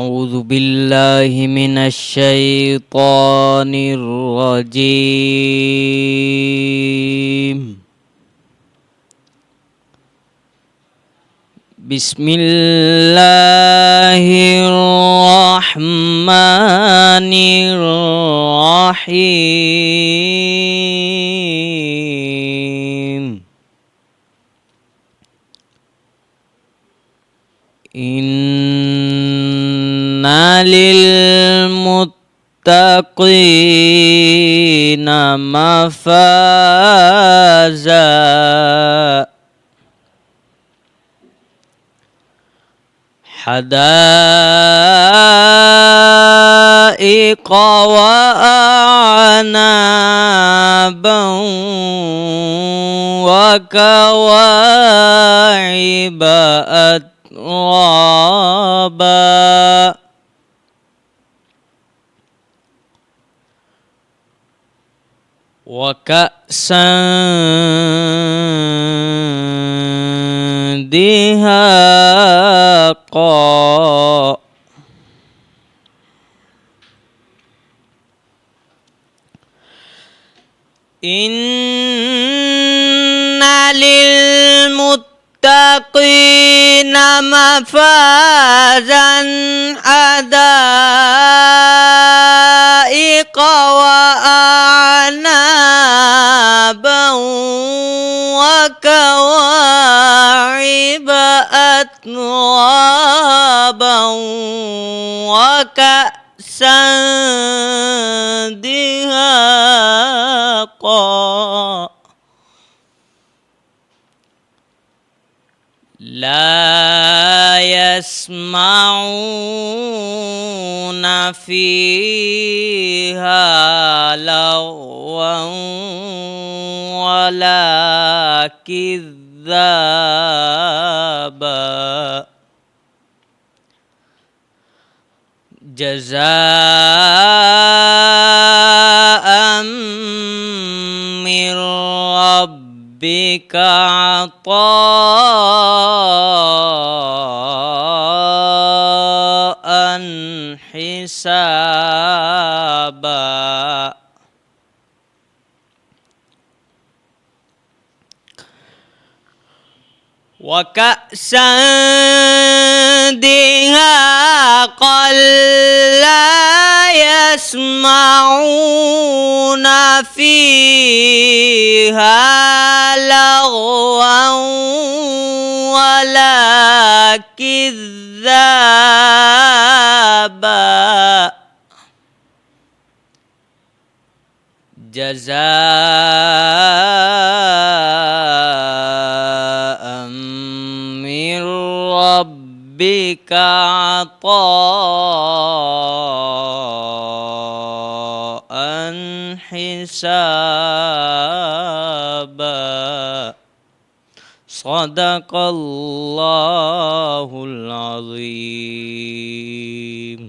أعوذ بالله من الشيطان الرجيم. بسم الله الرحمن الرحيم. إن للمتقين مفازا حدائق وأعنابا وكواعب أترابا وكأسا دهاقا إن للمتقين مفازا حدائق وأعنابا وكواعب أترابا وكأسا دهاقا لا يسمعون فيها لغوا ولا كذابا جزاء من ربك عطاء حسابا وكأسا دهاقا لا يسمعون فيها لغوا ولا كذابا جزاء من ربك عطاء حسابا صدق الله العظيم.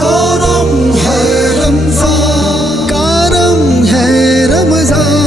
کرم ہے رمضان، کرم ہے Ramzan.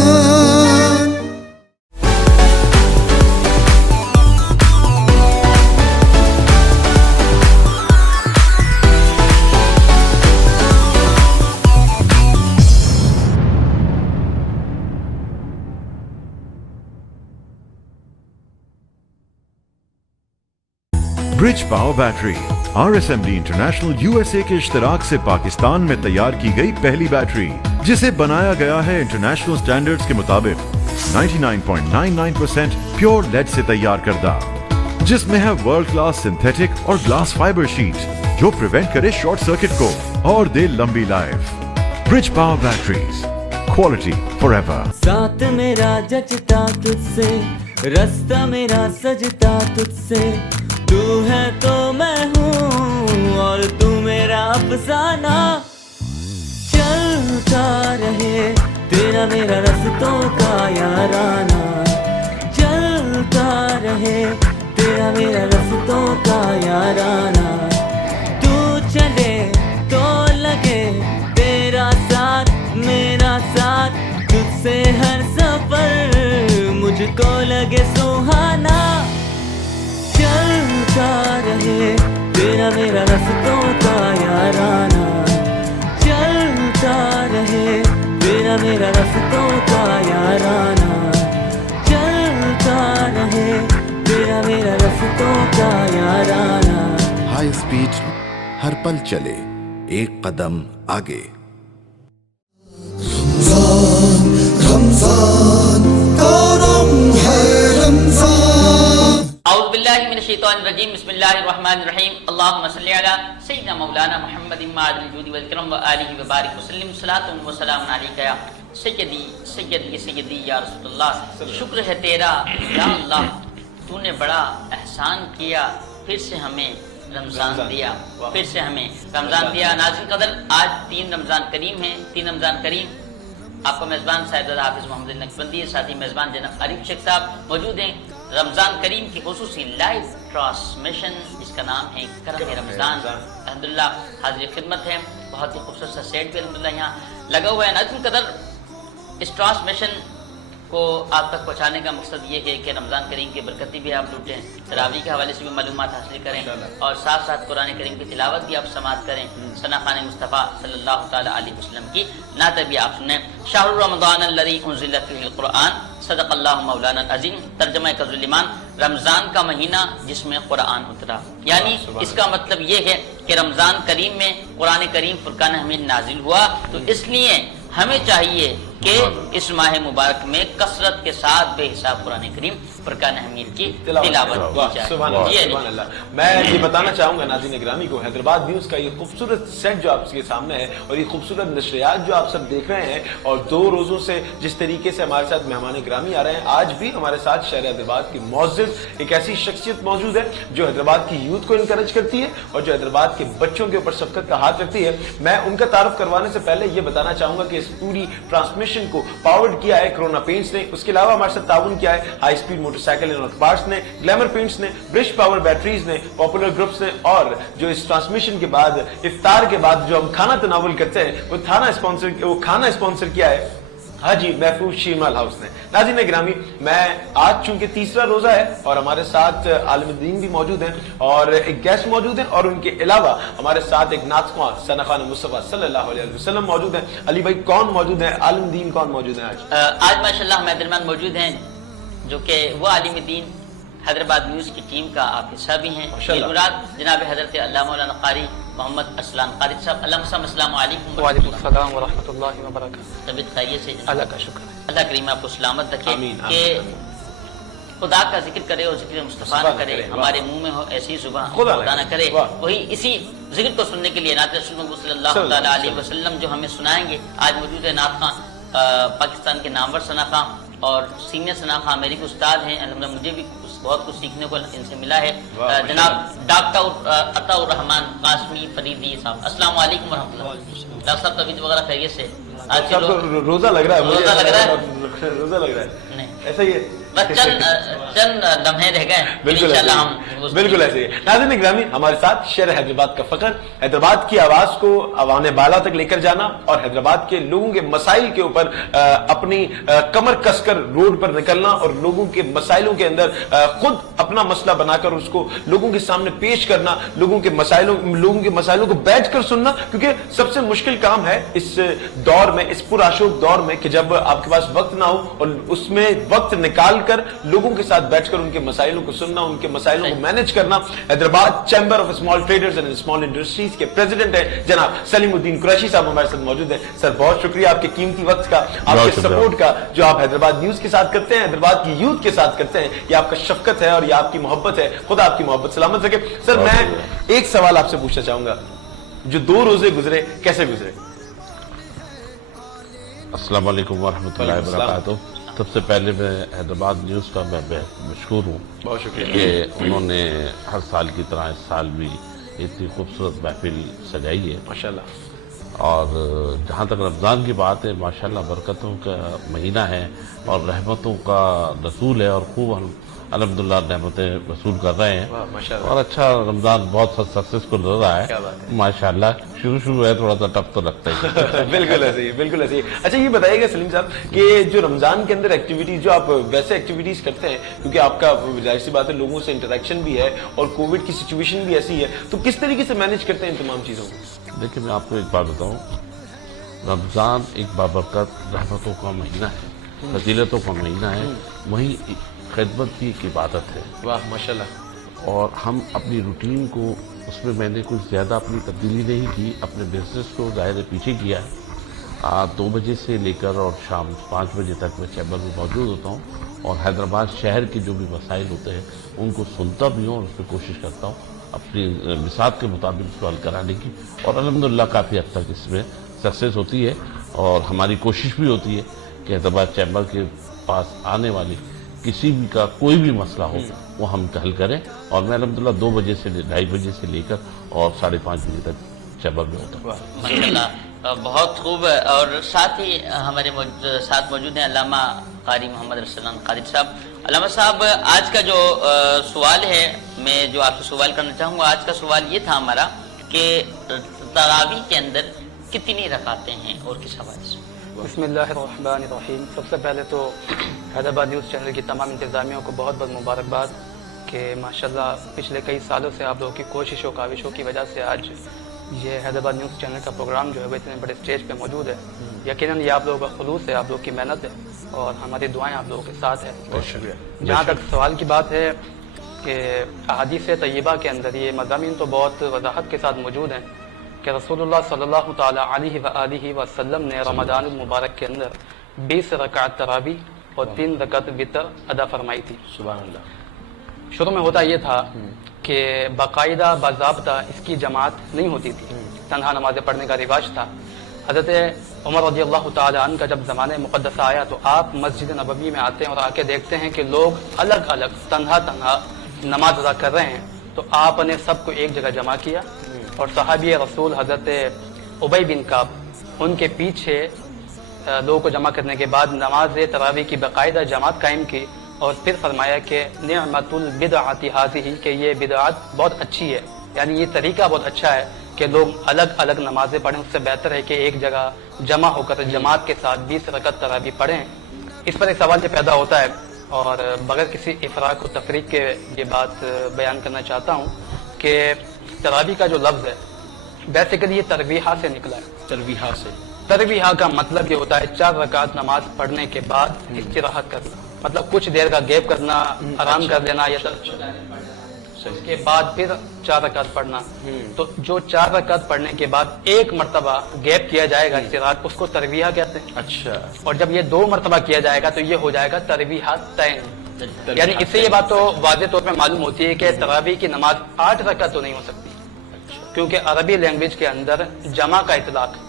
Bridge power battery RSMD international USA کے اشتراک سے پاکستان میں تیار کی گئی پہلی بیٹری، جسے بنایا گیا ہے انٹرنیشنل سٹینڈرڈز کے مطابق 99.99% پیور لیڈ سے تیار کردہ، جس میں ہے ورلڈ کلاس سنتھیٹک اور گلاس فائبر شیٹ جو پریونٹ کرے شارٹ سرکٹ کو اور دے لمبی life. Bridge power batteries, quality for ever. ساتھ میرا جچتا تجھ سے، رستہ میرا سجتا تجھ سے، تو ہے تو میں ہوں اور تو میرا افسانہ. چلتا رہے تیرا میرا رستوں کا یارانہ، چلتا رہے تیرا میرا رستوں کا یارانہ. تو چلے تو لگے تیرا ساتھ میرا ساتھ، تجھ سے ہر سفر مجھ کو لگے سہانا. چلتا رہے تیرا तेरा मेरा रास्तों का याराना चलता रहे, तेरा मेरा रास्तों का याराना चलता रहे, तेरा मेरा रास्तों का याराना। हाई स्पीड हर पल चले, एक कदम आगे। रमजान करम है रमजान। औज़ु बिल्लाहि मिनश शैतानिर रजीम, बिस्मिल्लाहिर रहमानिर रहीम। अल्लाहुम्मा सल्लि अला सय्यिदिना मौलाना मुहम्मदिन मादिल जुदी वल करम व आलिहि व बारिक वसल्लिम। सलातुन व सलामुन अलैका या सय्यदी सय्यदी सय्यदी या रसूलुल्लाह। शुक्र है तेरा या अल्लाह, तूने बड़ा एहसान किया, फिर से हमें रमज़ान दिया, फिर से हमें रमज़ान दिया। नाज़रीन क़दर, आज 3 रमज़ान करीम है। 3 रमज़ान करीम आपका मेज़बान साहिब हाफिज़ मोहम्मद नक्शबंदी, साथ ही मेज़बान जनाब आरिफ शेख साहब मौजूद हैं। रमज़ान करीम की खुसूसी लाइव ट्रांसमिशन, जिसका नाम है करम रमज़ान, अल्हम्दुलिल्लाह हाज़िर खिदमत है। बहुत ही खूबसूरत सा सेट भी अल्हम्दुलिल्लाह यहाँ लगा हुआ है। नाज़रीन क़दर, इस ट्रांसमिशन को आप तक पहुँचाने का मकसद ये है कि रमज़ान करीम की बरकती भी आप लूटें, तरावी के हवाले से भी मालूमात हासिल करें और साथ साथ कुरान करीम की तिलावत भी आप समाअत करें। सना खान मुस्तफ़ा सल्लल्लाहु ताला अलैहि वसल्लम की नात भी आप सुनें। शाहरु रमज़ान अल्लज़ी उन्ज़िला फ़ीहिल क़ुरआन, सदक़ल्लाहु मौलाना अज़ीम। तर्जुमा कंज़ुल ईमान, रमज़ान का महीना जिसमें कुरान उतरा, यानी इसका मतलब ये है कि रमज़ान करीम में कुरान करीम फुरक़ान हमीद नाजिल हुआ। तो इसलिए हमें चाहिए कि इस माह मुबारक में कसरत के साथ बेहिसाब कुरान करीम फुरक़ान हमीद की तिलावत की जाए। मैं ये बताना चाहूंगा नाज़रीन गिरामी को, हैदराबाद न्यूज़ का ये खूबसूरत सेट जो आपके सामने है और ये खूबसूरत नशरियात जो आप सब देख रहे हैं, और 2 रोज़ों से जिस तरीके से हमारे साथ मेहमान गिरामी आ रहे हैं, आज भी हमारे साथ शहर हैदराबाद की मौजूद एक ऐसी शख्सियत मौजूद है जो हैदराबाद की यूथ को इनकरेज करती है और जो हैदराबाद के बच्चों के ऊपर शफ़क़त का हाथ रखती है। मैं उनका तारुफ करवाने से पहले ये बताना चाहूंगा कि इस पूरी ट्रांसमिशन को पावर्ड किया है कोरोना पेंट्स ने। उसके अलावा हमारे साथ ताउन किया है high speed motorcycle and auto parts ने, ग्लैमर पेंट्स ने, ब्रिज पावर बैटरीज ने, पॉपुलर ग्रुप्स ने, और जो इस ट्रांसमिशन के बाद इफ्तार के बाद जो हम खाना तनावुल करते हैं वो खाना स्पॉन्सर किया है हाजी महफूज शीरमाल हाउस ने। नाज़रीन गिरामी, मैं आज चूंकि 3रा रोजा है और हमारे साथ आलिम दीन भी मौजूद हैं और एक गेस्ट मौजूद हैं, और उनके अलावा हमारे साथ एक नातख़्वां सना खान मुस्तफ़ा सल्लल्लाहु अलैहि वसल्लम मौजूद हैं। अली भाई कौन मौजूद हैं, आलिम दीन कौन मौजूद हैं आज माशाल्लाह हमारे दरमियान मौजूद हैं जो कि वो आलिम दीन हैदराबाद न्यूज़ की टीम का आप हिस्सा भी हैं। जनाब हज़रत अल्लामा मौलाना क़ारी मोहम्मद अस्लान क़ारी साहब, अस्सलामु अलैकुम व रहमतुल्लाहि व बरकातहू। तबीयत खैरियत से? अल्लाह का शुक्र है। अल्लाह करीम आपको सलामत रखे कि खुदा का जिक्र करे और जिक्र मुस्तफ़ा न करे, हमारे मुंह में हो ऐसी जुबान खुदा न करे। वही इसी जिक्र को सुनने के लिए नात रसूल सल्लल्लाहु अलैहि वसल्लम जो हमें सुनाएंगे। आज मौजूद है नात खां, पाकिस्तान के नामवर सना खां और सीनियर सना खां मेरे के उस्ताद हैं। अल्हम्दुलिल्लाह मुझे भी बहुत कुछ सीखने को इनसे मिला है। जनाब डॉक्टर अताउर रहमान कासमी फरीदी साहब, अस्सलाम वालेकुम व रहमतुल्लाह। डॉक्टर साहब तबीयत वगैरह खैरियत से? आज रोजा लग रहा है, रोजा लग रहा है, रोजा लग रहा है नहीं ऐसा ही है, बस चंद लम्हे रह गए, इंशाल्लाह हम बिल्कुल ऐसे ही। नाज़रीन ग्रामी, हमारे साथ शहर हैदराबाद का फख्र, हैदराबाद की आवाज को अवाने बाला तक लेकर जाना और हैदराबाद के लोगों के मसाइल के ऊपर अपनी कमर कसकर रोड पर निकलना और लोगों के मसाइलों के अंदर खुद अपना मसला बनाकर उसको लोगों के सामने पेश करना, लोगों के मसाइलों को बैठकर सुनना, क्योंकि सबसे मुश्किल काम है इस दौर में, इस पुराशोक दौर में, कि जब आपके पास वक्त ना हो और उसमें वक्त निकाल कर लोगों के साथ बैठकर उनके मसाइलों को सुनना, उनके मसाइलों को मैनेज करना। Hyderabad chamber of small traders and small industries के प्रेसिडेंट है जनाब सलीमुद्दीन कुरैशी साहब हमारे साथ मौजूद है। सर बहुत शुक्रिया आपके कीमती वक्त का, आपके सपोर्ट का, जो आप हैदराबाद न्यूज के साथ करते हैं, हैदराबाद की यूथ के साथ करते हैं। ये आपका शफकत है और ये आपकी मोहब्बत है, खुदा आपकी मोहब्बत सलामत रखे। सर मैं एक सवाल आपसे पूछना चाहूंगा, जो 2 रोजे गुजरे कैसे गुजरे? अस्सलाम वालेकुम व रहमतुल्लाहि व बरकातहू। सबसे पहले मैं हैदराबाद न्यूज़ का मैं मशहूर हूँ, बहुत शुक्रिया कि उन्होंने हर साल की तरह इस साल भी इतनी खूबसूरत महफिल सजाई है माशाल्लाह। और जहाँ तक रमज़ान की बात है, माशाल्लाह बरकतों का महीना है और रहमतों का रसूल है और खूब अल्हम्दुलिल्लाह नेमतें वसूल कर रहे हैं माशाल्लाह। और अच्छा रमज़ान बहुत सक्सेसफुल हो रहा है माशाल्लाह। शुरू है थोड़ा सा टफ तो लगता ही है। बिल्कुल ऐसे ही, बिल्कुल ऐसे ही। अच्छा ये बताइएगा सलीम साहब कि जो रमजान के अंदर एक्टिविटीज जो आप वैसे एक्टिविटीज करते हैं, क्योंकि आपका जाहिर सी बात है लोगों से इंटरेक्शन भी है और कोविड की सिचुएशन भी ऐसी है, तो किस तरीके से मैनेज करते हैं इन तमाम चीजों को? देखिए मैं आपको एक बात बताऊं, रमज़ान एक बाबरकत रहमतों का महीना है, फजीलतों का महीना है, वहीं खिदमत भी एक इबादत है। वाह माशाल्लाह। और हम अपनी रूटीन को उसमें मैंने कुछ ज़्यादा अपनी तब्दीली नहीं की, अपने बिजनेस को ज़ाहिर है पीछे किया है। 2 बजे से लेकर और शाम 5 बजे तक मैं चैम्बर में मौजूद होता हूँ और हैदराबाद शहर के जो भी मसाइल होते हैं उनको सुनता भी हूँ और उस पर कोशिश करता हूँ अपनी मिसाल के मुताबिक उसको हल कराने की, और अल्हम्दुलिल्लाह काफ़ी हद तक इसमें सक्सेस होती है। और हमारी कोशिश भी होती है कि हैदराबाद चैम्बर के पास आने वाली किसी भी का कोई भी मसला हो वो हम हल करें, और मैं अल्हम्दुलिल्लाह 2 बजे से 2:30 बजे से लेकर और 5:30 बजे तक चैम्बर में होता हूँ। माशाल्लाह बहुत खूब। और साथ ही हमारे साथ मौजूद हैं अल्लामा कारी मोहम्मद रसलान कादिर साहब। अल्लामा साहब आज का जो सवाल है, मैं जो आपसे सवाल करना चाहूँगा, आज का सवाल ये था हमारा कि तरावी के अंदर कितनी रकातें हैं और किस हवाले से? बिस्मिल्लाहिर्रहमानिर्रहीम। सबसे पहले तो हैदराबाद न्यूज़ चैनल की तमाम इंतज़ामियों को बहुत बहुत मुबारकबाद कि माशाल्लाह पिछले कई सालों से आप लोगों की कोशिशों काविशों की वजह से आज ये हैदराबाद न्यूज़ चैनल का प्रोग्राम जो है वो इतने बड़े स्टेज पे मौजूद है। यकीनन ये आप लोगों का खुलूस है, आप लोगों की मेहनत है और हमारी दुआएं आप लोगों के साथ है। बहुत शुक्रिया। जहाँ तक सवाल की बात है कि अहादीस तय्यबा के अंदर ये मज़ामीन तो बहुत वजाहत के साथ मौजूद हैं कि रसूलुल्लाह सल्लल्लाहु ताला अलैहि वसल्लम ने रमज़ान मुबारक के अंदर 20 रकात तरावी और 3 रकात वितर अदा फरमाई थी। सुभान अल्लाह। शुरू में होता ये था कि बाकायदा बाज़ाब्ता इसकी जमात नहीं होती थी, तन्हा नमाज़ें पढ़ने का रिवाज था। हज़रत उमर रज़ियल्लाहु ताला अन्हु का जब ज़माने मुक़द्दस आया तो आप मस्जिद नबवी में आते हैं और आके देखते हैं कि लोग अलग अलग तन्हा नमाज अदा कर रहे हैं। तो आपने सबको एक जगह जमा किया और सहाबी रसूल हज़रत उबई बिन काब उनके पीछे लोगों को जमा करने के बाद नमाज तरावी की बाकायदा जमात कायम की और फिर फरमाया कि निअमतुल बिदअति हाज़िही, कि ये बिदअत बहुत अच्छी है, यानी ये तरीका बहुत अच्छा है कि लोग अलग अलग नमाजें पढ़ें। उससे बेहतर है कि एक जगह जमा होकर जमात के साथ 20 रकात तरावी पढ़ें। इस पर एक सवाल ये पैदा होता है और बगैर किसी इफराक और तफरीक के ये बात बयान करना चाहता हूँ कि तरावी का जो लफ्ज़ है बेसिकली ये तरवीहा से निकला है। तरवीहा से, तरवीहा का मतलब ये होता है 4 रकात नमाज पढ़ने के बाद इस्तिराहत करना, मतलब कुछ देर का गैप करना, आराम कर लेना या उसके बाद फिर 4 रकात पढ़ना। तो जो 4 रकात पढ़ने के बाद एक मरतबा गैप किया जाएगा इस्तिराहत, उसको तरवीहा कहते हैं। अच्छा। और जब ये 2 मरतबा किया जाएगा तो ये हो जाएगा तरवीहा तैन। यानी इससे ये बात तो वाज़ेह तौर पे मालूम होती है कि तरावी की नमाज 8 रकात तो नहीं हो सकती, क्योंकि अरबी लैंग्वेज के अंदर जमा का इतलाक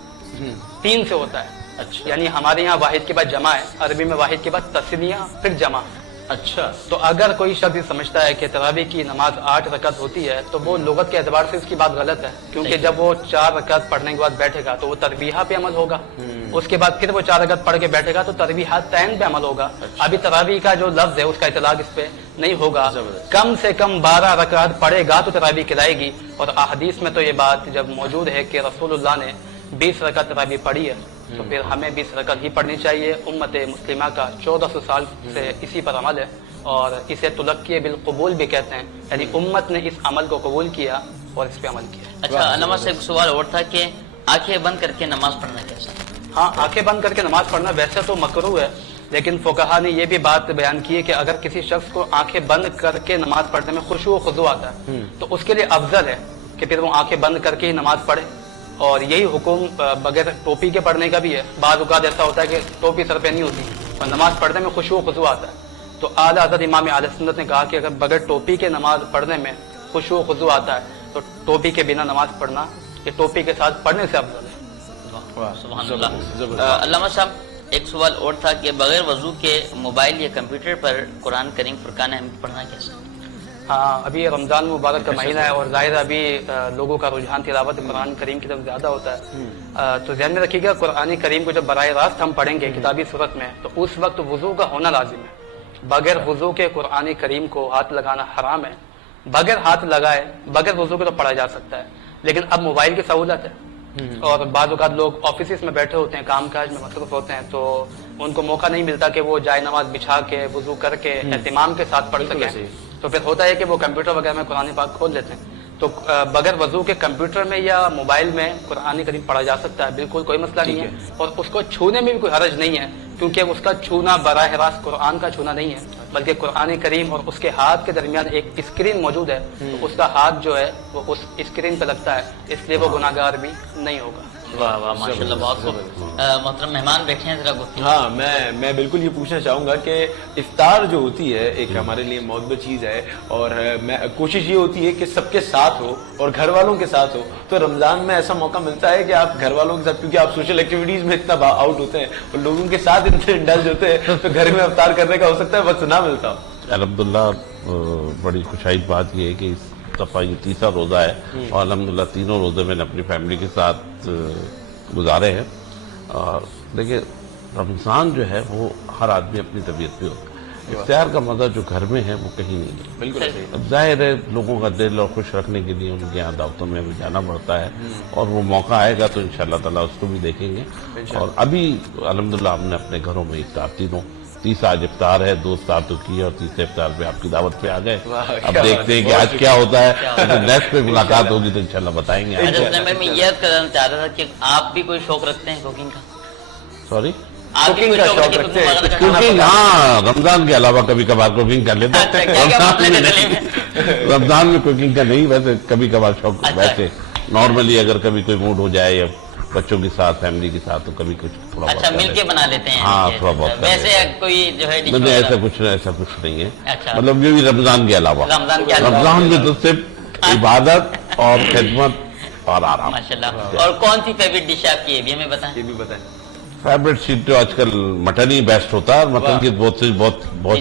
3 से होता है। अच्छा। यानी हमारे यहाँ वाहिद के बाद जमा है, अरबी में वाहिद के बाद तस्निया फिर जमा। अच्छा। तो अगर कोई शख्स समझता है कि तरावी की नमाज 8 रकात होती है तो वो लुगत के एतबार से इसकी बात गलत है, क्योंकि जब वो 4 रकात पढ़ने के बाद बैठेगा तो वो तरवीहा पे अमल होगा, उसके बाद फिर वो 4 रकात पढ़ के बैठेगा तो तरवीहा तैन पे अमल होगा। अभी तरावी का जो लफ्ज है उसका इतलाक इस पे नहीं होगा। कम से कम 12 रकात पढ़ेगा तो तरावी कहलाएगी। और अहदीस में तो ये बात जब मौजूद है कि रसूलुल्लाह ने 20 रकात तरावी पढ़ी है तो फिर हमें 20 रकात ही पढ़नी चाहिए। उम्मत मुस्लिमा का 1400 साल से इसी पर अमल है और इसे तुलक्की बिल कबूल भी कहते हैं, यानी उम्मत ने इस अमल को कबूल किया और इस पे अमल किया। अच्छा, अल्लामा से एक सवाल और था कि आंखें बंद करके नमाज पढ़ना कैसा? हाँ, आंखें बंद करके नमाज पढ़ना वैसे तो मकरूह है, लेकिन फुक़हा ने यह भी बात बयान की है कि अगर किसी शख्स को आंखें बंद करके नमाज पढ़ने में खुशू खुजू आता है तो उसके लिए अफजल है कि फिर वो आंखें बंद करके ही नमाज पढ़े। और यही हुक्म बगैर टोपी के पढ़ने का भी है। बाज़ औक़ात ऐसा होता है कि टोपी सर पे नहीं होती और नमाज पढ़ने में खुशू खुजू आता है, तो आला हज़रत इमाम आले सुन्नत ने कहा कि अगर बगैर टोपी के नमाज पढ़ने में खुशू खुजू आता है तो टोपी के बिना नमाज पढ़ना ये टोपी के साथ पढ़ने से अफजल है। सुभान अल्लाह। अल्लामा साहब एक सवाल और था कि बगैर वजू के मोबाइल या कंप्यूटर पर कुरान करीम फुरकान हमीद पढ़ना कैसा? हाँ, अभी रमज़ान मुबारक का महीना है और ज़ाहिर अभी लोगों का रुझान तिलावत कुरान करीम की तरफ ज़्यादा होता है। तो ध्यान में रखिएगा कुरान करीम को जब बराह रास्त हम पढ़ेंगे किताबी सूरत में तो उस वक्त वज़ू का होना लाजिम है। बगैर वजू के कुरान करीम को हाथ लगाना हराम है। बगैर हाथ लगाए बगैर वजू के तो पढ़ा जा सकता है, लेकिन अब मोबाइल की सहूलत है और बाज़ औक़ात लोग ऑफिस में बैठे होते हैं, काम काज में मसरूफ होते हैं, तो उनको मौका नहीं मिलता कि वो जाए नमाज बिछा के वजू करके एहतिमाम के साथ पढ़ सकें। तो फिर होता है कि वो कंप्यूटर वगैरह में कुरान पाक खोल लेते हैं। तो बगैर वजू के कंप्यूटर में या मोबाइल में कुरान करीम पढ़ा जा सकता है, बिल्कुल कोई मसला नहीं है। और उसको छूने में भी कोई हरज नहीं है, क्योंकि उसका छूना बराह रास्त कुरान का छूना नहीं है, बल्कि कुरान करीम और उसके हाथ के दरमियान एक स्क्रीन मौजूद है, तो उसका हाथ जो है वो उस स्क्रीन पर लगता है, इसलिए वो गुनाहगार भी नहीं होगा। वाह वाह माशाल्लाह, बहुत खूब। मोहतरम मेहमान बैठे हैं, जरा गुफ्तगू। हाँ, मैं बिल्कुल ये पूछना चाहूँगा कि इफ्तार जो होती है एक हमारे लिए मौजूद चीज़ है, और मैं कोशिश ये होती है कि सबके साथ हो और घर वालों के साथ हो। तो रमज़ान में ऐसा मौका मिलता है कि आप घर वालों के साथ, क्योंकि आप सोशल एक्टिविटीज़ में इतना आउट होते हैं और लोगों के साथ इतने इंडल्ज होते हैं, तो घर में इफ्तार करने का हो सकता है बस ना मिलता हो। अल्हम्दुलिल्लाह, बड़ी खुशाइद बात यह है कि इस दफ़ा ये तीसरा रोज़ा है और अल्हम्दुलिल्लाह तीनों रोज़े मैंने अपनी फैमिली के साथ गुजारे हैं। और देखिए, रमज़ान जो है वो हर आदमी अपनी तबीयत पे होता है, इफ्तार का मज़ा जो घर में है वो कहीं नहीं है। बिल्कुल सही। अब जाहिर है लोगों का दिल और खुश रखने के लिए उनके यहाँ दावतों में हमें जाना पड़ता है, और वो मौका आएगा तो इंशाअल्लाह ताला उसको भी देखेंगे। और अभी अल्हम्दुलिल्लाह हमने अपने घरों में इफ्तार तीसरा आज इफ्तार है, 2 इफ्तार तो किए और तीसरे इफ्तार पे आपकी दावत पे आ गए। अब देखते हैं कि आज क्या होता है, तो नेक्स्ट पे मुलाकात होगी तो इंशाल्लाह बताएंगे। मैं ये करना चाह रहा था कि आप भी कोई शौक रखते हैं कुकिंग का? सॉरी, आप भी कोई शौक रखते हैं कुकिंग? हाँ, रमजान के अलावा कभी कभार कुकिंग कर लेते हैं। रमजान में कुकिंग का नहीं, वैसे कभी कभार शौक। वैसे नॉर्मली अगर कभी कोई मूड हो जाए या बच्चों के साथ, फैमिली के साथ, तो कभी कुछ थोड़ा अच्छा मिलके बना लेते हैं। हाँ, थोड़ा बहुत। वैसे कोई जो है नहीं, ऐसा कुछ नहीं है। अच्छा, मतलब ये भी रमजान के अलावा। रमजान में तो सिर्फ इबादत और खिदमत और आराम। माशाल्लाह। और कौन सी फेवरेट डिश आपकी है, ये भी बताएं। फेवरेट चीज तो आजकल मटन ही बेस्ट होता है। मटन के बहुत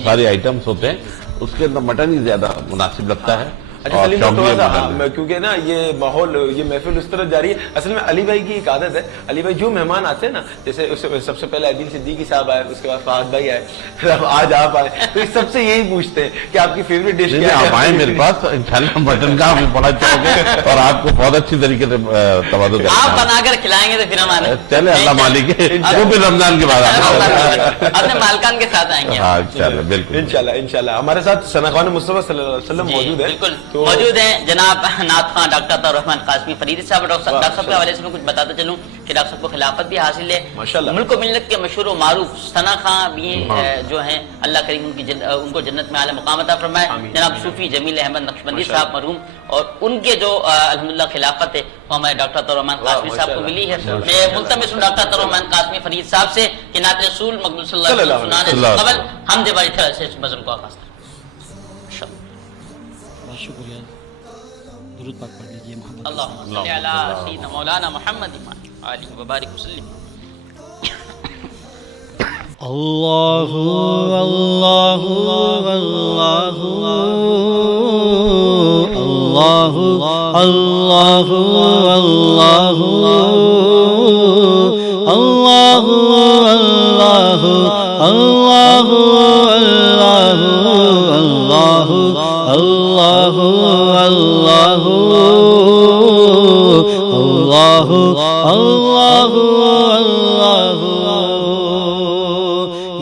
सारे आइटम्स होते हैं, उसके अंदर मटन ही ज्यादा मुनासिब लगता है। अच्छा सलीम भाई, थोड़ा सा, क्योंकि ना ये माहौल, ये महफिल उस तरह जा रही है। असल में अली भाई की एक आदत है, अली भाई जो मेहमान आते हैं ना, जैसे सबसे पहले अदील सिद्दीकी साहब आए, उसके बाद फहद भाई आए, फिर अब आज आप आए, तो सबसे यही पूछते हैं कि आपकी फेवरेट डिश क्या है। आप आए मेरे पास, इंशाल्लाह मटन का हमें बड़ा चाहोगे और आपको बहुत अच्छी तरीके से तबादुल करेंगे। आप बनाकर खिलाएंगे तो फिर हम आने चले, अल्लाह मालिक है, वो भी रमजान के बाद अपने मालकान के साथ आएंगे। हाँ इंशाल्लाह, बिल्कुल इंशाल्लाह। हमारे साथ सनाखान मुस्तफा सल्लल्लाहु अलैहि वसल्लम मौजूद है, बिल्कुल मौजूद है। जनाब नाथ खान डॉक्टर अताउर रहमान कासमी फरीदी साहब। डॉक्टर साहब के हवाले से मैं कुछ बताता चलूं कि डॉक्टर साहब को खिलाफत भी हासिल है, मुल्क मिल्लत के मशहूर व मारूफ सना खान भी जो हैं, अल्लाह करीम उनको जन्नत में आला मुकाम अता फरमाए। जनाब सूफी जमील अहमद नक्शबंदी साहब मरहूम, और उनके जो अल्हम्दुलिल्लाह खिलाफत है वो हमारे डॉक्टर अताउर रहमान कासमी साहब को मिली है। मैं मुल्तमिस हूं डॉक्टर अताउर रहमान कासमी फरीद साहब से कि नात रसूल मक़बूल सल्लल्लाहु अलैहि वसल्लम सुनाने से क़बल हम दे बारी तरह से इस मज़ल को आगाज़ करें। बहुत शुक्रिया, दुरूद पाक पढ़ लीजिए। अल्लाहुम्मा सल्ली अला सय्यिदना मौलाना मुहम्मद आलिहि व बारिक वसल्लम। अल्लाहु अल्लाहु अल्लाहु अल्लाहु अल्लाहु अल्लाहु अल्लाहु अल्लाहु अल्लाहु अल्लाहु अल्लाहु अल्लाहु अल्लाहु अल्लाहु अल्लाहु।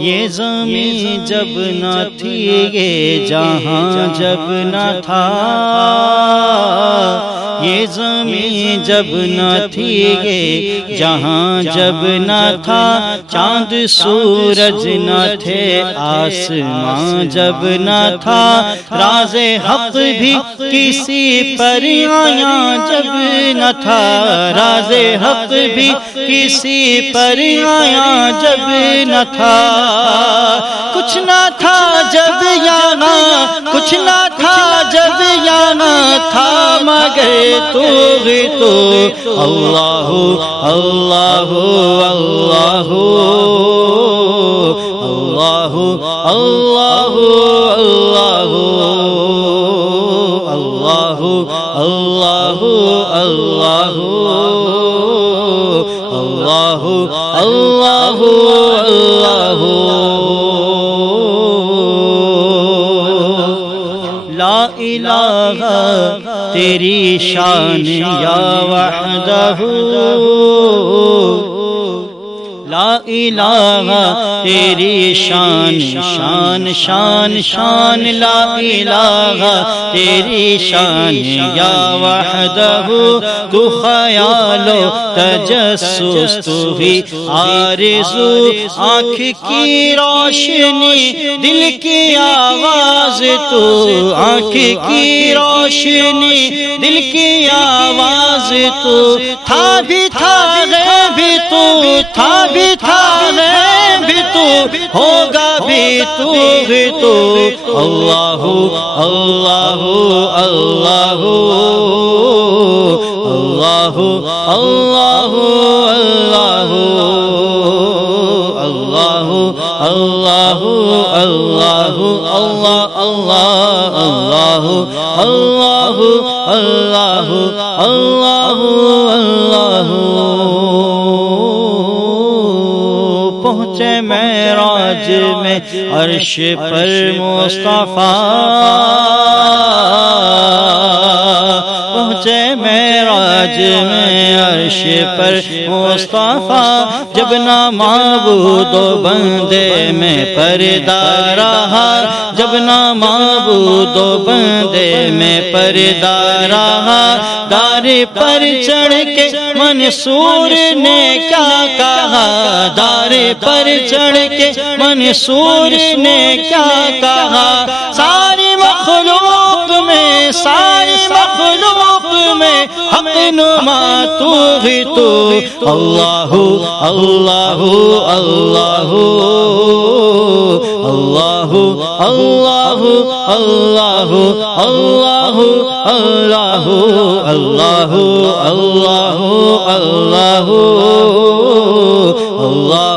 ये ज़मीं जब न थी, ये जहां जब न था, ये ज़मीं जब न थी, ये जहां जब न था, चांद सूरज न थे, आसमां जब न था, राज़े हक़ भी किसी पर आया जब न था, राज़े हक़ भी किसी पर आया जब न था। कुछ न था जब यहाँ, कुछ न था जब यहाँ था, मगर तू ही तो अल्लाहु अल्लाहु अल्लाहु अल्लाहु अल्लाहु अल्लाहु अल्लाहु अल्लाहु अल्लाहु अल्लाहु अल्लाहु अल्लाहु। تیری شان یا وحدہ لا الہ تیری شان شان شان شان لا الہ تیری شان یا وحدہ تو خیال و تجسس تو ہی آرزو آنکھ کی روشنی دل کی آواز تو آنکھ کی روشنی دل کی آواز تو تھا بھی تھا بھی تو تھا بھی تھا بھی تو ہوگا بھی تو اللہ اللہ اللہ اللہ اللہ اللہ اللہ اللہ اللہ اللہ اللہ اللہ اللہ اللہ پہنچے معراج میں عرش پر مصطفیٰ پہنچے معراج میں عرش پر مصطفیٰ جب نہ معبود و بندے میں پردہ رہا جب نہ معبود و بندے میں پردہ رہا دار پر چڑھ کے منصور نے کیا کہا دار پر چڑھ کے منصور نے کیا کہا ساری مخلوق میں حق نما تو ہی تو اللہ اللہ اللہ اللہ اللہ اللہ اللہ اللہ اللہ اللہ اللہ اللہ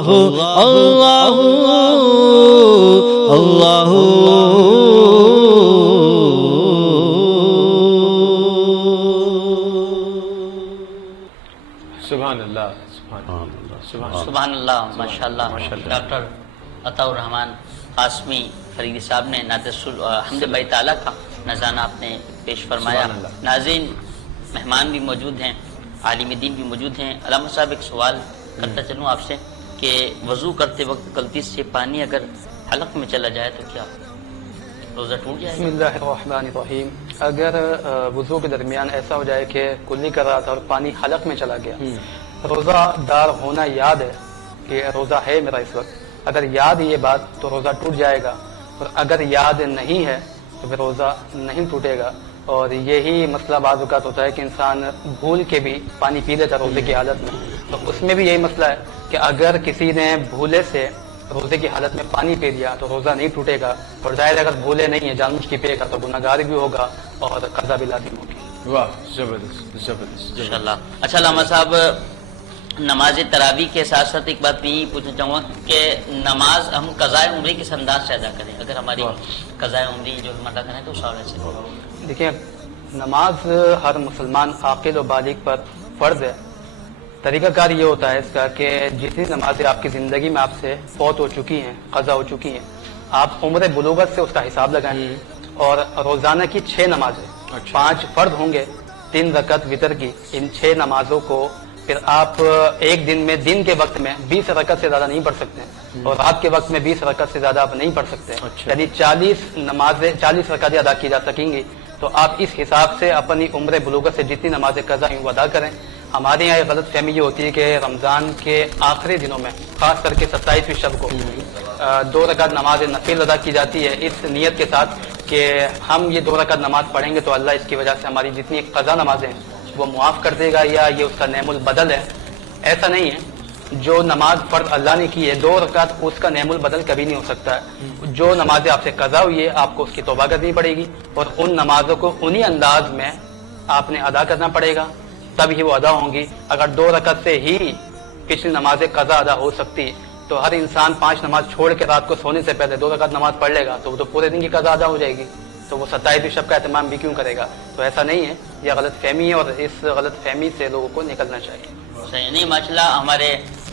اللہ اللہ سبحان اللہ سبحان اللہ ماشاء اللہ ڈاکٹر عطاء الرحمن قاسمی فریدی صاحب نے نعت حمد باری تعالیٰ کا نذرانہ آپ نے پیش فرمایا. ناظرین مہمان بھی موجود ہیں عالم دین بھی موجود ہیں. علامہ صاحب ایک سوال کرتا چلوں آپ سے کہ وضو کرتے وقت غلطی سے پانی اگر حلق میں چلا جائے تو کیا روزہ ٹوٹ جائے؟ بسم اللہ الرحمن الرحیم. اگر وضو کے درمیان ایسا ہو جائے کہ کلی کر رہا تھا اور پانی حلق میں چلا گیا, روزہ دار ہونا یاد ہے کہ روزہ ہے میرا اس وقت, اگر یاد یہ بات تو روزہ ٹوٹ جائے گا, اور اگر یاد نہیں ہے تو پھر روزہ نہیں ٹوٹے گا. اور یہی مسئلہ بعض اوقات ہوتا ہے کہ انسان بھول کے بھی پانی پی لیتا روزے کی حالت میں, تو اس میں بھی یہی مسئلہ ہے کہ اگر کسی نے بھولے سے روزے کی حالت میں پانی پی دیا تو روزہ نہیں ٹوٹے گا, اور ظاہر اگر بھولے نہیں ہے جان بوجھ کے پیے گا تو گناہ گار بھی ہوگا اور قضا بھی لازم ہوگی. واہ زبردست زبردست. انشاءاللہ. اچھا علامہ صاحب, نماز تراویح کے ساتھ ساتھ ایک بات میں یہ پوچھنا چاہوں گا کہ نماز ہم قضاء عمری کس انداز سے ادا کریں, اگر ہماری قضاء عمری جو ہم ادا کریں تو اس حوالے سے. دیکھیں, نماز ہر مسلمان عاقل و بالغ پر فرض ہے. طریقہ کار یہ ہوتا ہے اس کا کہ جتنی نمازیں آپ کی زندگی میں آپ سے فوت ہو چکی ہیں, قضا ہو چکی ہیں, آپ عمر بلوغت سے اس کا حساب لگائیں, اور روزانہ کی 6 نمازیں, 5 فرض ہوں گے, 3 رکعت وتر کی, ان 6 نمازوں کو پھر آپ ایک دن میں دن کے وقت میں 20 رکعت سے زیادہ نہیں پڑھ سکتے, اور رات کے وقت میں 20 رکعت سے زیادہ آپ نہیں پڑھ سکتے, یعنی 40 رکعتیں ادا کی جا سکیں گی. تو آپ اس حساب سے اپنی عمر بلوغت سے جتنی نمازیں قضا ہیں وہ ادا کریں. ہمارے یہاں یہ غلط فہمی یہ ہوتی ہے کہ رمضان کے آخری دنوں میں, خاص کر کے 27ویں شب کو 2 رکعت نماز نفل ادا کی جاتی ہے, اس نیت کے ساتھ کہ ہم یہ 2 رکعت نماز پڑھیں گے تو اللہ اس کی وجہ سے ہماری جتنی قضا نمازیں ہیں وہ معاف کر دے گا, یا یہ اس کا نعم البدل ہے. ایسا نہیں ہے. جو نماز فرض اللہ نے کی ہے 2 رکعت, اس کا نعم البدل کبھی نہیں ہو سکتا ہے. جو نمازیں آپ سے قضا ہوئی ہے آپ کو اس کی توبہ کرنی پڑے گی, اور ان نمازوں کو انہی انداز میں آپ نے ادا کرنا پڑے گا, تب ہی وہ ادا ہوں گی. اگر 2 رکعت سے ہی پچھلی نمازیں قضا ادا ہو سکتی تو ہر انسان 5 نماز چھوڑ کے رات کو سونے سے پہلے 2 رکعت نماز پڑھ لے گا تو وہ تو پورے دن کی قضا ادا ہو جائے گی, تو وہ 27ویں شب کا اہتمام بھی کیوں کرے گا. تو ایسا نہیں ہے, یہ غلط فہمی ہے, اور اس غلط فہمی سے لوگوں کو نکلنا چاہیے. صحیح نہیں, ماشاء اللہ. ہمارے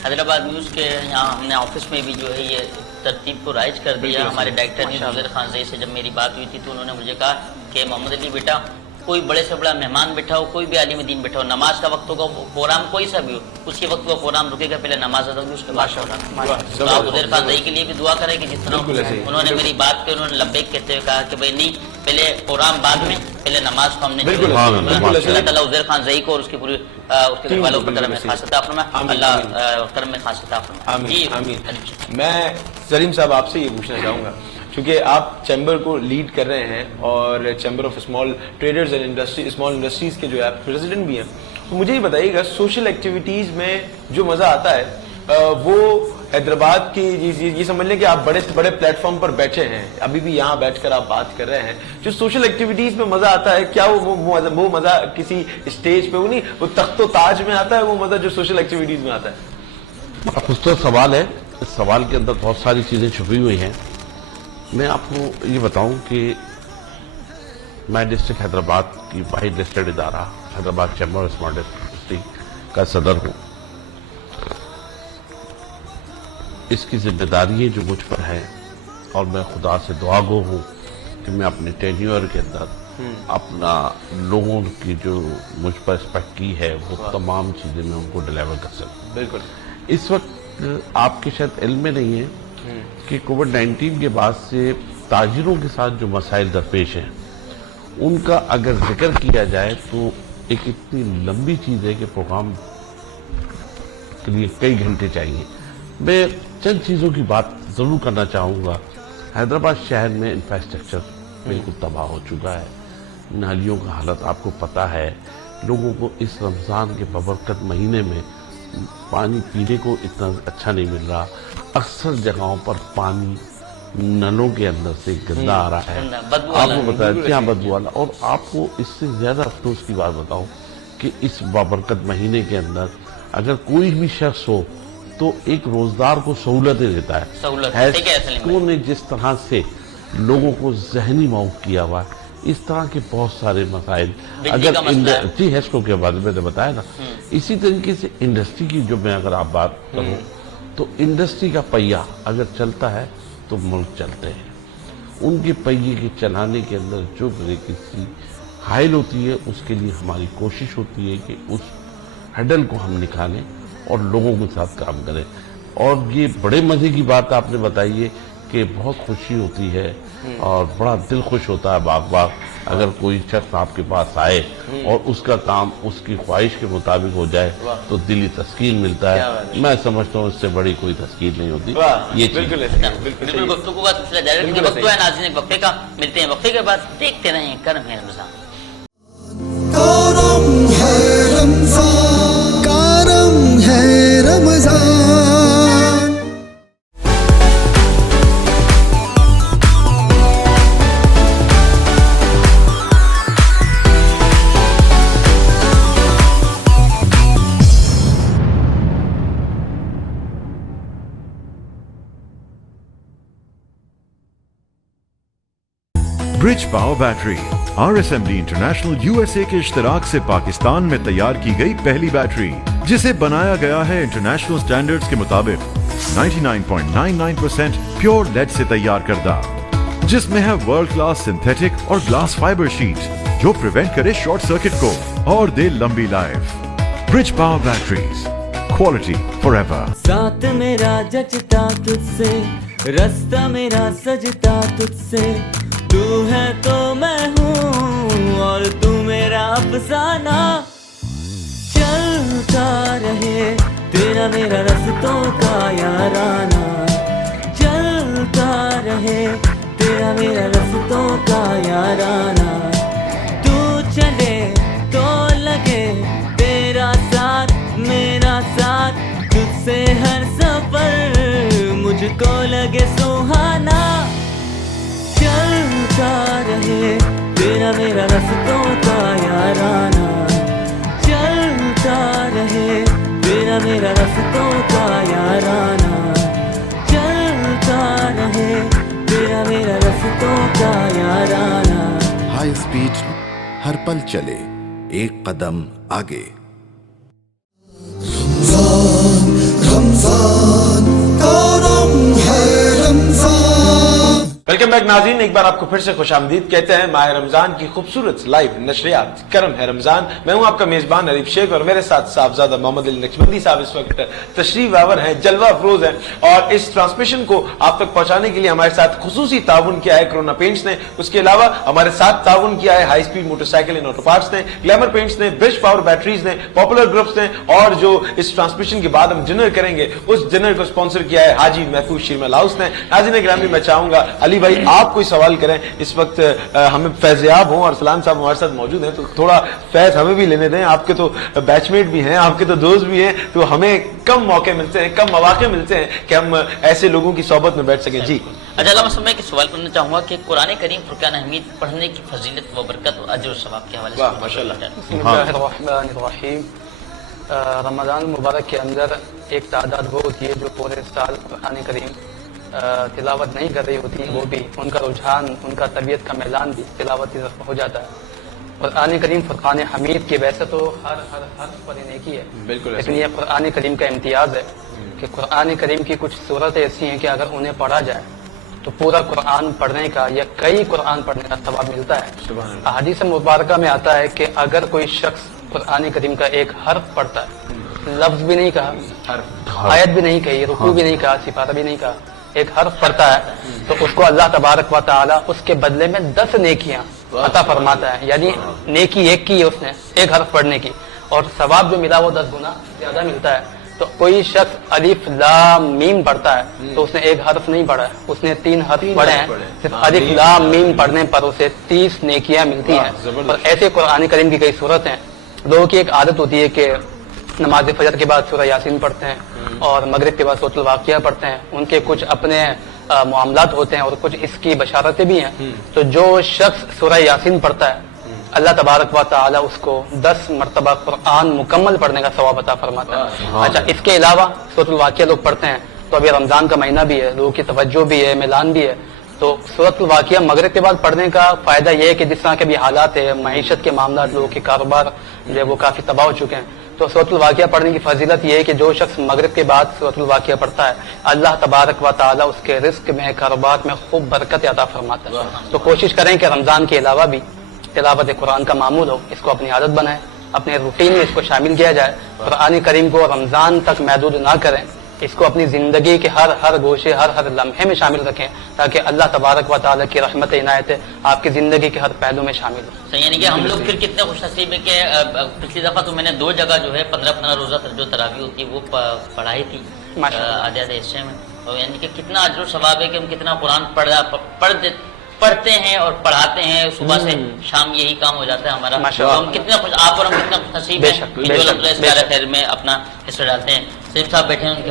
حیدرآباد نیوز کے یہاں ہم نے آفس میں بھی جو ہے یہ ترتیب کو رائج کر دیا. ہمارے ڈائریکٹر نیوز عزیر خان زئی سے جب میری بات ہوئی تھی تو انہوں نے مجھے کہا کہ محمد علی بیٹا کوئی بڑے سے بڑا مہمان بیٹھا ہو, کوئی بھی عالم دین بیٹھا ہو, نماز کا وقت ہوگا, پروگرام کوئی سا بھی ہو, اس کے وقت وہ پروگرام رکے گا, پہلے نماز ادا ہوگی, اس کے بعد تو آپ حضیر خان زئی کے لیے بھی دعا کریں کہ جس طرح انہوں نے میری بات پہ انہوں نے لبیک کہتے ہوئے کہا کہ بھائی نہیں, پہلے پروگرام بعد میں, پہلے نماز کو ہم نے اللہ تعالیٰ حضیر خان زئی کو اور اس کی پوری اس کے گھر والوں پر کرم خاص عطا فرمائے, اللہ کرم خاص عطا فرمائے. آمین. میں سلیم صاحب آپ سے یہ پوچھنا چاہوں گا, چونکہ آپ چیمبر کو لیڈ کر رہے ہیں اور chamber of small traders and small industries کے جو آپ پریزیڈنٹ بھی ہیں, تو مجھے یہ بتائیے گا سوشل ایکٹیویٹیز میں جو مزہ آتا ہے وہ حیدرآباد کی یہ سمجھ لیں کہ آپ بڑے سے بڑے پلیٹ فارم پر بیٹھے ہیں, ابھی بھی یہاں بیٹھ کر آپ بات کر رہے ہیں, جو سوشل ایکٹیویٹیز میں مزہ آتا ہے, کیا وہ مزہ کسی اسٹیج پہ وہ نہیں, وہ تخت و تاج میں آتا ہے وہ مزہ جو سوشل ایکٹیویٹیز میں آتا ہے؟ خوبصورت سوال ہے. اس سوال کے اندر بہت ساری چیزیں چھپی ہوئی ہیں. میں آپ کو یہ بتاؤں کہ میں ڈسٹرکٹ حیدرآباد کی واحد لسٹڈ ادارہ Hyderabad chamber of small industry کا صدر ہوں. اس کی ذمہ داری جو مجھ پر ہے, اور میں خدا سے دعا گو ہوں کہ میں اپنے ٹینیور کے اندر اپنا لوگوں کی جو مجھ پر ایکسپیکٹ کی ہے وہ تمام چیزیں میں ان کو ڈیلیور کر سکوں. بالکل. اس وقت آپ کے شاید علم میں نہیں ہے کہ کووڈ-19 کے بعد سے تاجروں کے ساتھ جو مسائل درپیش ہیں ان کا اگر ذکر کیا جائے تو ایک اتنی لمبی چیز ہے کہ پروگرام کے لیے کئی گھنٹے چاہیے. میں چند چیزوں کی بات ضرور کرنا چاہوں گا. حیدرآباد شہر میں انفراسٹرکچر بالکل تباہ ہو چکا ہے. نالیوں کا حالت آپ کو پتہ ہے. لوگوں کو اس رمضان کے ببرکت مہینے میں پانی پینے کو اتنا اچھا نہیں مل رہا. اکثر جگہوں پر پانی نلوں کے اندر سے گندا آ رہا ہے. آپ کو بتایا کیا بدبو والا. اور آپ کو اس سے زیادہ افسوس کی بات بتاؤں کہ اس بابرکت مہینے کے اندر اگر کوئی بھی شخص ہو تو ایک روزدار کو سہولتیں دیتا ہے. حیثیتوں نے جس طرح سے لوگوں کو ذہنی معاف کیا ہوا ہے, اس طرح کے بہت سارے مسائل اگر جی ہیسکو کے بارے میں نے بتایا نا. اسی طریقے سے انڈسٹری کی جو میں اگر آپ بات کروں تو انڈسٹری کا پہیہ اگر چلتا ہے تو ملک چلتے ہیں. ان کے پہیے کے چلانے کے اندر جو کسی حائل ہوتی ہے اس کے لیے ہماری کوشش ہوتی ہے کہ اس ہیڈل کو ہم نکالیں اور لوگوں کے ساتھ کام کریں. اور یہ بڑے مزے کی بات آپ نے بتائی ہے کہ بہت خوشی ہوتی ہے اور بڑا دل خوش ہوتا ہے باغ اگر کوئی شخص آپ کے پاس آئے اور اس کا کام اس کی خواہش کے مطابق ہو جائے تو دلی تسکین ملتا ہے. میں سمجھتا ہوں اس سے بڑی کوئی تسکین نہیں ہوتی. یہ بالکل گفتگو کا سلسلہ جاری ہے. وقت ہے ناظرین وقفے کا, ملتے ہیں وقفے کے بعد. دیکھتے رہیں کرم ہے رمضان. کرم ہے رمضان, کرم ہے Ramzan. Bridge power battery RSMD international USA के इश्तराक से पाकिस्तान में तैयार की गई पहली बैटरी, जिसे बनाया गया है इंटरनेशनल स्टैंडर्ड्स के मुताबिक 99.99% प्योर लेड से तैयार करदा, जिसमें है वर्ल्ड क्लास सिंथेटिक और ग्लास फाइबर शीट जो प्रिवेंट करे शॉर्ट सर्किट को और दे लंबी life. Bridge power batteries, quality forever. साथ मेरा जचता तुझसे, रास्ता मेरा सजता तुझसे, तू है तो मैं हूँ और तू मेरा अफसाना. चलता रहे तेरा मेरा रास्तों का याराना, चलता रहे तेरा मेरा रास्तों का याराना. तू चले तो लगे तेरा साथ मेरा साथ, तुझसे हर सफर मुझको लगे सुहाना. चलता रहे तेरा मेरा रास्तों का याराना, चलता रहे तेरा मेरा रास्तों का याराना, चलता रहे तेरा मेरा रास्तों का याराना. हाई स्पीड हर पल चले एक कदम आगे. रमजान, करम है रमजान. वेलकम बैक नाज़रीन, एक बार आपको फिर से खुशामदीद कहते हैं। माह रमजान की खूबसूरत लाइव नशरियात करम है रमजान। मैं हूं आपका मेजबान अरीफ शेख और मेरे साथ साहबजादा मोहम्मद अली नक्शबंदी साहब इस वक्त तशरीफ आवर हैं, जलवा अफरोज हैं। और इस ट्रांसमिशन को आप तक पहुंचाने के लिए हमारे साथ खुसूसी ताउन किया है कोरोना पेंट्स ने। उसके अलावा हमारे साथ ताउन किया है हाई स्पीड मोटरसाइकिल इन ऑटो पार्ट्स ने, ग्लैमर पेंट्स ने, ब्रिज पावर बैटरीज ने, पॉपुलर ग्रुप्स ने, और जो इस ट्रांसमिशन के बाद हम डिनर करेंगे उस डिनर को स्पॉन्सर किया है हाजी महफूज शीरमल हाउस ने। नाज़रीन ग्रामी, मैं चाहूंगा अली भाई आप कोई सवाल करें। इस वक्त हमें फैज़याब हों और सलाम साहब हमारे साथ मौजूद हैं, तो थोड़ा फैज हमें भी लेने दें। आपके तो बैचमेट भी हैं, आपके तो दोस्त भी हैं, तो हमें कम मौके मिलते हैं, कम मौके मिलते हैं कि हम ऐसे लोगों की सोबत में बैठ सकें। जी अच्छा, मैं एक सवाल करना चाहूंगा कि कुरान करीम फुरकान हमीद पढ़ने की फजीलत व बरकत व अजर सवाब के हवाले से। वाह माशाल्लाह। बिस्मिल्लाहिर्रहमानिर्रहीम। रमज़ान मुबारक के अंदर एक तादाद वो होती है जो पूरे साल कुरान करीम तिलावत नहीं कर रही होती, वो भी उनका रुझान, उनका तबीयत का मैलान भी तिलावत की तरफ हो जाता है। कुरान करीम फुरकान हमीद की वैसे तो हर पर नेकी है, बिल्कुल, लेकिन ये कुरान करीम का इम्तियाज़ है कि कुरान करीम की कुछ सूरतें ऐसी हैं कि अगर उन्हें पढ़ा जाए तो पूरा कुरान पढ़ने का या कई कुरान पढ़ने का सवाब मिलता है। अहादीस मुबारका में आता है कि अगर कोई शख्स कुरान करीम का एक हर्फ पढ़ता है, लफ्ज भी नहीं कहा, आयत भी नहीं कही, रुकू भी नहीं कहा, सिपारा भी नहीं कहा, एक हर्फ पढ़ता है, तो उसको अल्लाह तबारक व तआला उसके बदले में 10 नेकियां अता फरमाता है। यानी नेकी एक की है उसने एक हर्फ पढ़ने की, और सवाब जो मिला वो 10 गुना ज्यादा मिलता है। तो कोई शख्स अलिफ लाम मीम पढ़ता है तो उसने एक हर्फ नहीं पढ़ा है, उसने 3 हर्फ पढ़े हैं। सिर्फ अलिफ लाम मीम पढ़ने पर उसे 30 नेकियां मिलती हैं। और ऐसे कुरान करीम की कई सूरत हैं। लोगों की एक आदत होती है कि नमाज फजर के बाद सूरह यासीन पढ़ते हैं और मगरिब के बाद सूरह वाक़िया पढ़ते हैं। उनके कुछ अपने मामलात होते हैं और कुछ इसकी बशारतें भी हैं। तो जो शख्स सूरह यासीन पढ़ता है, अल्लाह तबारक व तआला उसको 10 मरतबा कुरान मुकम्मल पढ़ने का सवाब अता फरमाता है। अच्छा, इसके अलावा सूरह वाक़िया लोग पढ़ते हैं, तो अभी रमजान का महीना भी है, लोगों की तवज्जो भी है, मिलान भी है, तो सूरह वाक़िया मगरिब के बाद पढ़ने का फायदा यह है कि जिस तरह के भी हालात है, मईशत के मामला, लोगों के कारोबार जो है वो काफी तबाह हो चुके हैं, तो सूरह वाक़िया पढ़ने की फजीलत यह है कि जो शख्स मगरिब के बाद सूरह वाक़िया पढ़ता है, अल्लाह तबारक व तआला उसके रिस्क में, कारोबार में खूब बरकत अता फरमाता है। तो कोशिश करें कि रमजान के अलावा भी तिलावत कुरान का मामूल हो, इसको अपनी आदत बनाएं, अपने रूटीन में इसको शामिल किया जाए। कुरान करीम को रमजान तक महदूद ना करें, इसको अपनी जिंदगी के हर गोशे, हर लम्हे में शामिल रखें, ताकि अल्लाह तबारक व तआला की रहमत इनायत आपकी जिंदगी के हर पहलू में शामिल हो। सही, यानी कि हम लोग फिर कितने खुशनसीब है कि पिछली दफा तो मैंने 2 जगह जो है 15-15 रोजा जो तरावी होती है वो पढ़ाई थी आधे हिस्से में, और यानी कि कितना अजर सवाब है कि हम कितना कुरान पढ़ते हैं और पढ़ाते हैं, सुबह से शाम यही काम हो जाता है हमारा। तो हम कितना खुश, आप और हम कितना खुशनसीब हैं कि जो लोग इस खैर में अपना हिस्सा डालते हैं। सलीम साहब बैठे हैं, उनके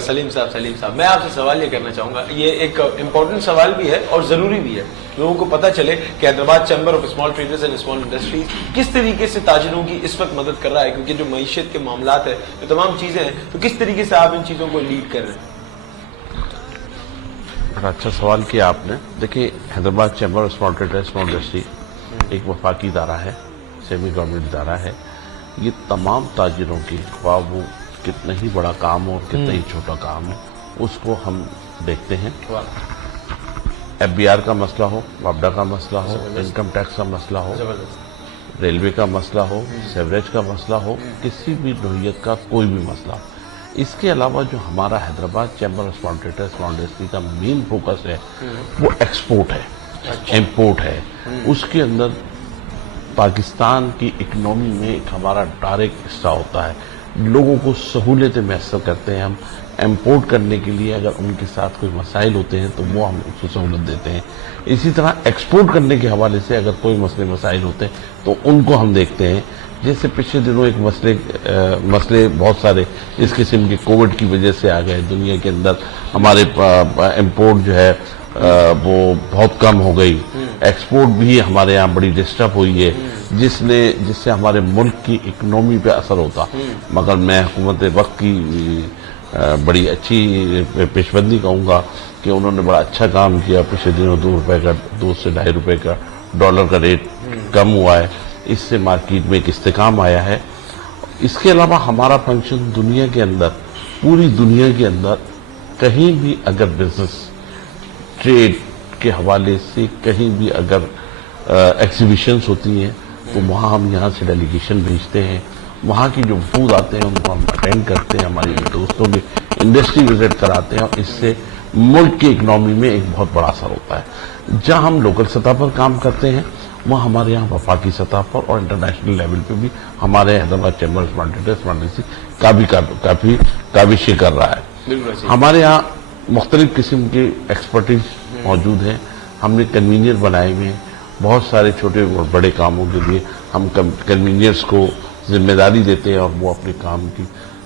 सलीम साहब मैं आपसे सवाल ये करना चाहूंगा, ये एक इम्पोर्टेंट सवाल भी है और जरूरी भी है, लोगों को पता चले कि Hyderabad chamber of small traders and small industries किस तरीके से ताजिरों की इस वक्त मदद कर रहा है, क्योंकि जो मईशत के मामलात है, जो तमाम चीजें हैं, तो किस तरीके से आप इन चीजों को लीड कर रहे हैं? बड़ा अच्छा सवाल किया आपने। देखिए, Hyderabad chamber of small traders small industry एक वफाकी इदारा है, सेमी गवर्नमेंट इदारा है। ये तमाम ताजिरों की, ख्वाह वो कितना ही बड़ा काम हो और कितना ही छोटा काम हो, उसको हम देखते हैं। FBR का मसला हो, वापडा का मसला हो, इनकम टैक्स का मसला हो, रेलवे का मसला हो, सेवरेज का मसला हो, किसी भी नोयत का कोई भी मसला हो। इसके अलावा जो हमारा Hyderabad chamber of small traders small industry का मेन फोकस है वो एक्सपोर्ट है, इम्पोर्ट है। उसके अंदर पाकिस्तान की इकनॉमी में एक हमारा डायरेक्ट हिस्सा होता है। लोगों को सहूलियतें मैसर करते हैं हम। इम्पोर्ट करने के लिए अगर उनके साथ कोई मसाइल होते हैं तो वो हम उसको सहूलत देते हैं। इसी तरह एक्सपोर्ट करने के हवाले से अगर कोई मसाइल होते हैं तो उनको हम देखते हैं। जैसे पिछले दिनों एक मसले बहुत सारे इस किस्म के कोविड की वजह से आ गए दुनिया के अंदर, हमारे इम्पोर्ट जो है वो बहुत कम हो गई, एक्सपोर्ट भी हमारे यहाँ बड़ी डिस्टर्ब हुई है, जिससे हमारे मुल्क की इकनॉमी पे असर होता। मगर मैं हुकूमत वक्त की बड़ी अच्छी पेशबंदी कहूँगा कि उन्होंने बड़ा अच्छा काम किया। पिछले दिनों 2 रुपए का, 2 से ढाई रुपए का डॉलर का रेट कम हुआ है, इससे मार्केट में एक इस्तेकाम आया है। इसके अलावा हमारा फंक्शन दुनिया के अंदर, पूरी दुनिया के अंदर कहीं भी अगर बिजनेस, ट्रेड, کے حوالے سے کہیں بھی اگر ایگزیبیشنز ہوتی ہیں تو وہاں ہم یہاں سے ڈیلیگیشن بھیجتے ہیں, وہاں کی جو وفود آتے ہیں ان کو ہم اٹینڈ کرتے ہیں, ہماری دوستوں کے انڈسٹری وزٹ کراتے ہیں, اور اس سے ملک کی اکنامی میں ایک بہت بڑا اثر ہوتا ہے. جہاں ہم لوکل سطح پر کام کرتے ہیں وہ ہمارے یہاں وفاقی سطح پر اور انٹرنیشنل لیول پہ بھی ہمارے حیدرآباد چیمبر کافی کاوشیں کر رہا ہے. ہمارے یہاں مختلف قسم کے ایکسپرٹیز موجود ہیں. ہم نے کنوینئر بنائے ہوئے ہیں بہت سارے چھوٹے اور بڑے کاموں کے لیے. ہم کنوینئرس کو ذمہ داری دیتے ہیں اور وہ اپنے کام کی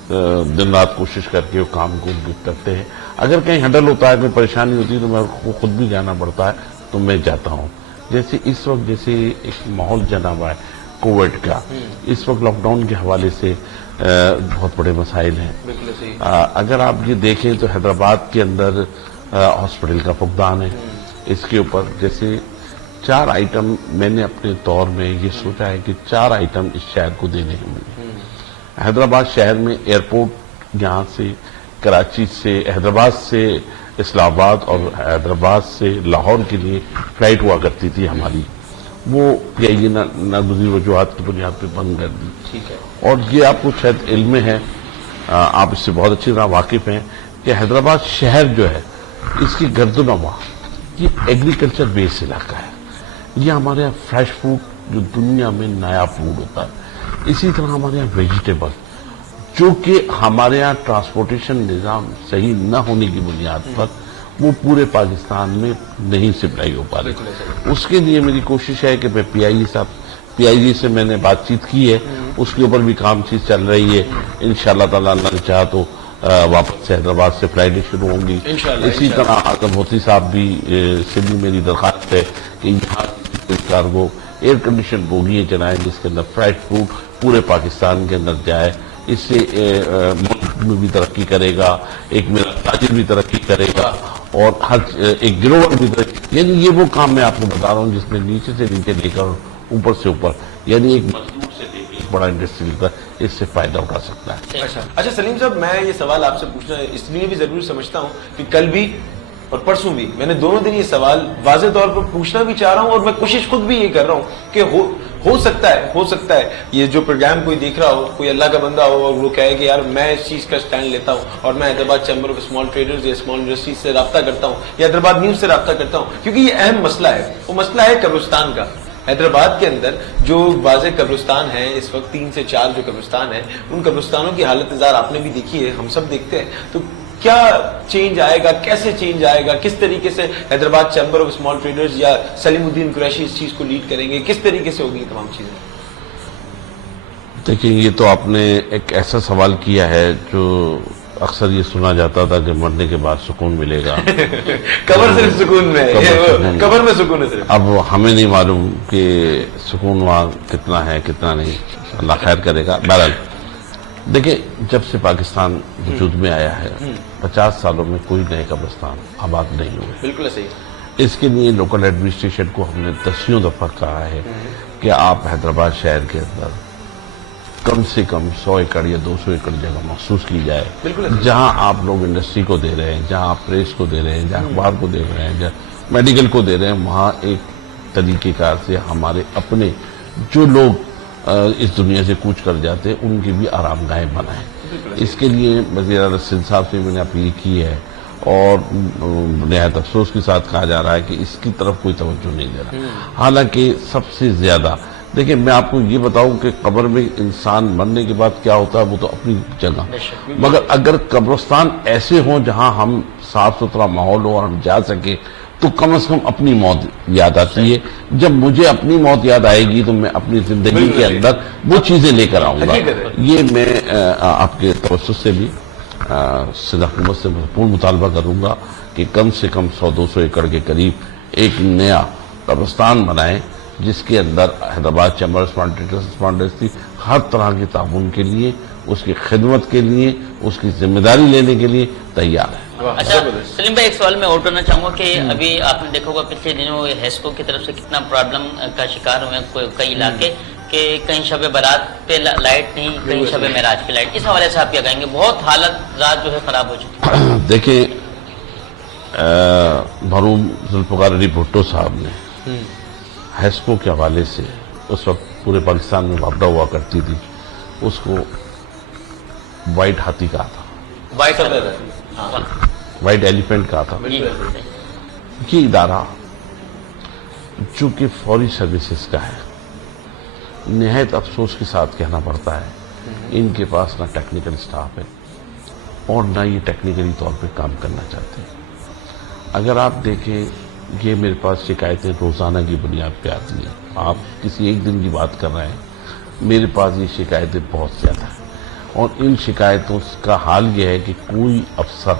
دن رات کوشش کر کے وہ کام کو کرتے ہیں. اگر کہیں ہڈل ہوتا ہے, کوئی پریشانی ہوتی ہے تو میں خود بھی جانا پڑتا ہے تو میں جاتا ہوں. جیسے اس وقت جیسے ایک ماحول جنا ہوا ہے کووڈ کا, اس وقت لاک ڈاؤن کے حوالے سے بہت بڑے مسائل ہیں. اگر آپ یہ دیکھیں تو حیدرآباد کے اندر ہاسپٹل کا فقدان ہے. اس کے اوپر جیسے 4 آئٹم میں نے اپنے طور میں یہ سوچا ہے کہ 4 آئٹم اس شہر کو دینے ہوں. حیدرآباد شہر میں ایئرپورٹ یہاں سے کراچی سے حیدرآباد سے اسلام آباد اور حیدرآباد سے لاہور کے لیے فلائٹ ہوا کرتی تھی ہماری, وہ یہ ناگزیر وجوہات کی بنیاد پہ بند کر دی. ٹھیک ہے. اور یہ آپ کو شاید علم میں ہے, آپ اس سے بہت اچھی طرح واقف ہیں کہ حیدرآباد شہر جو ہے اس کی گردنما یہ ایگریکلچر بیس علاقہ ہے. یہ ہمارے یہاں فریش فوڈ جو دنیا میں نیا فوڈ ہوتا ہے, اسی طرح ہمارے یہاں ویجیٹیبل جو کہ ہمارے یہاں ٹرانسپورٹیشن نظام صحیح نہ ہونے کی بنیاد پر وہ پورے پاکستان میں نہیں سپلائی ہو پا رہی. اس کے لیے میری کوشش ہے کہ میں پی آئی جی سے میں نے بات چیت کی ہے, اس کے اوپر بھی کام چیز چل رہی ہے. انشاءاللہ تعالیٰ اللہ نے چاہا تو واپس سے حیدرآباد سے فلائٹیں شروع ہوں گی. اسی طرح آدم ہوتی صاحب بھی سے بھی میری درخواست ہے کہ یہاں کارگو ایئر کنڈیشن بوگیاں چلائیں جس کے اندر فریش فوڈ پورے پاکستان کے اندر جائے. اس سے ملک میں بھی ترقی کرے گا, ایک میرا تاجر بھی ترقی کرے گا اور ہر ایک گروہ بھی ترقی. یعنی یہ وہ کام میں آپ کو بتا رہا ہوں جس میں نیچے سے نیچے لے کر اوپر سے اوپر, یعنی ایک مزدور سے لے کے ایک بڑا انڈسٹری لے کر اس سے فائدہ اٹھا سکتا ہے. اچھا سلیم صاحب, میں یہ سوال آپ سے پوچھنا اس لیے بھی ضروری سمجھتا ہوں کہ کل بھی اور پرسوں بھی میں نے دونوں دن یہ سوال واضح طور پر پوچھنا بھی چاہ رہا ہوں اور میں کوشش خود بھی یہ کر رہا ہوں کہ ہو سکتا ہے یہ جو پروگرام کوئی دیکھ رہا ہو, کوئی اللہ کا بندہ ہو اور وہ کہے کہ یار میں اس چیز کا سٹینڈ لیتا ہوں اور میں Hyderabad chamber of small traders یا اسمال انڈسٹریز سے رابطہ کرتا ہوں یا حیدرآباد نیوز سے رابطہ کرتا ہوں, کیونکہ یہ اہم مسئلہ ہے. وہ مسئلہ ہے قبرستان کا. حیدرآباد کے اندر جو واضح قبرستان ہیں اس وقت 3 سے 4 جو قبرستان ہیں, ان قبرستانوں کی حالت ازار آپ نے بھی دیکھی ہے, ہم سب دیکھتے ہیں. تو کیا چینج آئے گا, کیسے چینج آئے گا, کس طریقے سے Hyderabad chamber of small traders یا سلیم الدین قریشی اس چیز کو لیڈ کریں گے, کس طریقے سے ہوگی یہ تمام چیزیں؟ دیکھیں یہ تو آپ نے ایک ایسا سوال کیا ہے جو اکثر یہ سنا جاتا تھا کہ مرنے کے بعد سکون ملے گا. قبر صرف سکون میں, قبر میں سکون ہے صرف. اب ہمیں نہیں معلوم کہ سکون وہاں کتنا ہے کتنا نہیں, اللہ خیر کرے گا. بہرحال دیکھیں جب سے پاکستان وجود میں آیا ہے 50 سالوں میں کوئی نئے قبرستان آباد نہیں ہوئے. بالکل صحیح. اس کے لیے لوکل ایڈمنسٹریشن کو ہم نے دسیوں دفعہ کہا ہے کہ آپ حیدرآباد شہر کے اندر کم سے کم 100 ایکڑ یا 200 ایکڑ جگہ مخصوص کی جائے, جہاں آپ لوگ انڈسٹری کو دے رہے ہیں, جہاں آپ پریس کو دے رہے ہیں, جہاں اخبار کو دے رہے ہیں, جہاں میڈیکل کو دے رہے ہیں, وہاں ایک طریقہ کار سے ہمارے اپنے جو لوگ اس دنیا سے کوچ کر جاتے ہیں ان کی بھی آرام گاہیں بنائیں. اس کے لیے وزیر اعلیٰ سندھ صاحب سے میں نے اپیل کی ہے اور نہایت افسوس کے ساتھ کہا جا رہا ہے کہ اس کی طرف کوئی توجہ نہیں دے رہا. حالانکہ سب سے زیادہ دیکھیں میں آپ کو یہ بتاؤں کہ قبر میں انسان مرنے کے بعد کیا ہوتا ہے وہ تو اپنی جگہ, مگر اگر قبرستان ایسے ہوں جہاں ہم صاف ستھرا ماحول ہو اور ہم جا سکیں تو کم از کم اپنی موت یاد آتی ہے. جب مجھے اپنی موت یاد آئے گی تو میں اپنی زندگی کے اندر وہ چیزیں لے کر آؤں گا. یہ میں آپ کے توسط سے بھی سندھ حکومت سے پورا مطالبہ کروں گا کہ کم سے کم 100-200 ایکڑ کے قریب ایک نیا قبرستان بنائیں جس کے اندر Hyderabad chamber of small traders ہر طرح کے تعاون کے لیے, اس کی خدمت کے لیے, اس کی ذمہ داری لینے کے لیے تیار ہے. اچھا سلیم بھائی ایک سوال میں اور کرنا چاہوں گا کہ ابھی آپ نے دیکھا ہوگا پچھلے دنوں ہیسکو کی طرف سے کتنا پرابلم کا شکار ہوئے ہیں کئی علاقے کہ کہیں شب برات پہ لائٹ نہیں, کہیں شب معراج پہ لائٹ. اس حوالے سے آپ کیا کہیں گے؟ بہت حالت رات جو ہے خراب ہو چکی ہے. دیکھیں मरहूम जुल्फ़िकार अली भुट्टो साहब ने हेस्को के हवाले से उस वक्त पूरे पाकिस्तान में वापदा हुआ करती थी, उसको वाइट हाथी कहा था, वाइट एलिफेंट कहा था। ये इदारा जो कि फौरी सर्विसेज का है, निहायत अफसोस के साथ कहना पड़ता है, इनके पास ना टेक्निकल स्टाफ है और ना ये टेक्निकली तौर पे काम करना चाहते हैं। अगर आप देखें, ये मेरे पास शिकायतें रोज़ाना की बुनियाद पे आती हैं। आप किसी एक दिन की बात कर रहे हैं, मेरे पास ये शिकायतें बहुत ज़्यादा हैं और इन शिकायतों का हाल ये है कि कोई अफसर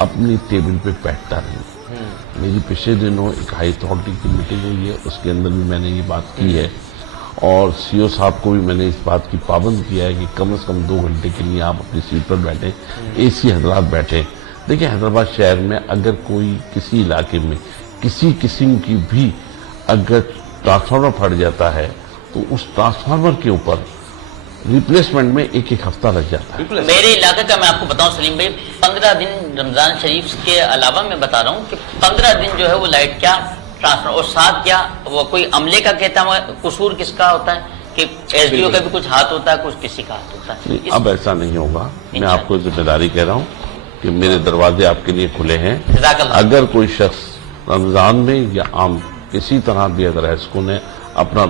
अपनी टेबल पे बैठता नहीं। मेरी पिछले दिनों एक हाई अथॉरिटी की मीटिंग हुई है, उसके अंदर भी मैंने ये बात की है और सीओ साहब को भी मैंने इस बात की पाबंद किया है कि कम से कम 2 घंटे के लिए आप अपनी सीट पर बैठें, एसी हजरात बैठें। देखिए, हैदराबाद शहर में अगर कोई किसी इलाके में किसी किस्म की भी अगर ट्रांसफार्मर फट जाता है तो उस ट्रांसफार्मर के ऊपर रिप्लेसमेंट में एक हफ्ता लग जाता है। मेरे इलाके का मैं आपको बताऊं सलीम भाई, 15 दिन रमजान शरीफ के अलावा मैं बता रहा हूँ कि 15 दिन जो है वो लाइट क्या ट्रांसफर, और साथ क्या वो कोई अमले का कहता है, कसूर किसका होता है कि एसडीओ का भी कुछ हाथ होता है, कुछ किसी का हाथ होता है। अब ऐसा नहीं होगा, मैं आपको जिम्मेदारी कह रहा हूँ कि मेरे दरवाजे आपके लिए खुले हैं। अगर कोई शख्स रमजान में या आम किसी तरह भी अगर एसको ने अपना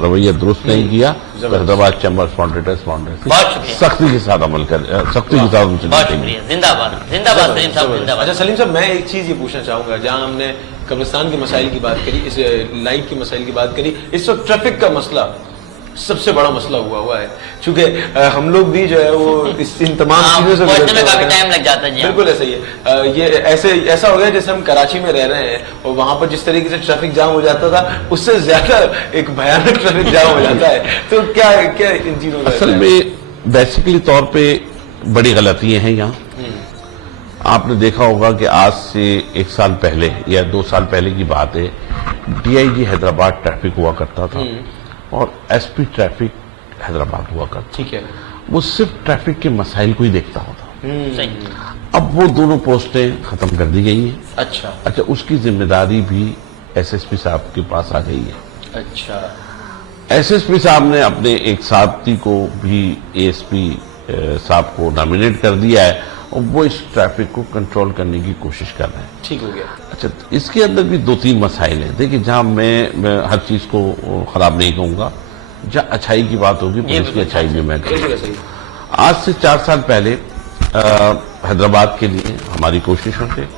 रवैया दुरुस्त नहीं किया तो हैदराबाद चैम्बर सख्ती के साथ अमल कर, सख्ती के साथ उनसे जिंदाबाद जिंदाबाद सलीम साहब जिंदाबाद। अच्छा सलीम साहब, मैं एक चीज़ ये पूछना चाहूँगा, जहाँ हमने कब्रिस्तान के मसाइल की बात करी, इस लाइट के मसाइल की बात करी, इस वक्त ट्रैफिक का मसला सबसे बड़ा मसला हुआ है, क्योंकि हम लोग भी जो है वो इन तमाम चीजों से पहुंचने में काफी टाइम लग जाता है। जी बिल्कुल ऐसा ही है। ये ऐसा हो गया जैसे हम कराची में रह रहे हैं और वहां पर जिस तरीके से ट्रैफिक जाम हो जाता था, उससे ज्यादा एक भयानक ट्रैफिक जाम हो जाता है। तो क्या क्या इन चीजों का असल में बेसिकली तौर पे बड़ी गलतियां हैं यहाँ। आपने देखा होगा कि आज से 1 साल पहले या 2 साल पहले की बात है, डीआईजी हैदराबाद ट्रैफिक हुआ करता था और एसपी ट्रैफिक हैदराबाद हुआ करता। ठीक है, वो सिर्फ ट्रैफिक के मसाइल को ही देखता होता। सही। अब वो दोनों पोस्टें खत्म कर दी गई हैं। अच्छा, उसकी जिम्मेदारी भी एसएसपी साहब के पास आ गई है। अच्छा, एसएसपी साहब ने अपने एक साथी को भी एएसपी साहब को नॉमिनेट कर दिया है और वो इस ट्रैफिक को कंट्रोल करने की कोशिश कर रहे हैं। ठीक हो गया। अच्छा, इसके अंदर भी 2-3 मसाइल हैं। देखिए, जहां मैं हर चीज को खराब नहीं कहूंगा, जहां अच्छाई की बात होगी पुलिस की अच्छाई भी मैं कहूंगा। आज से 4 साल पहले हैदराबाद के लिए हमारी कोशिशों से,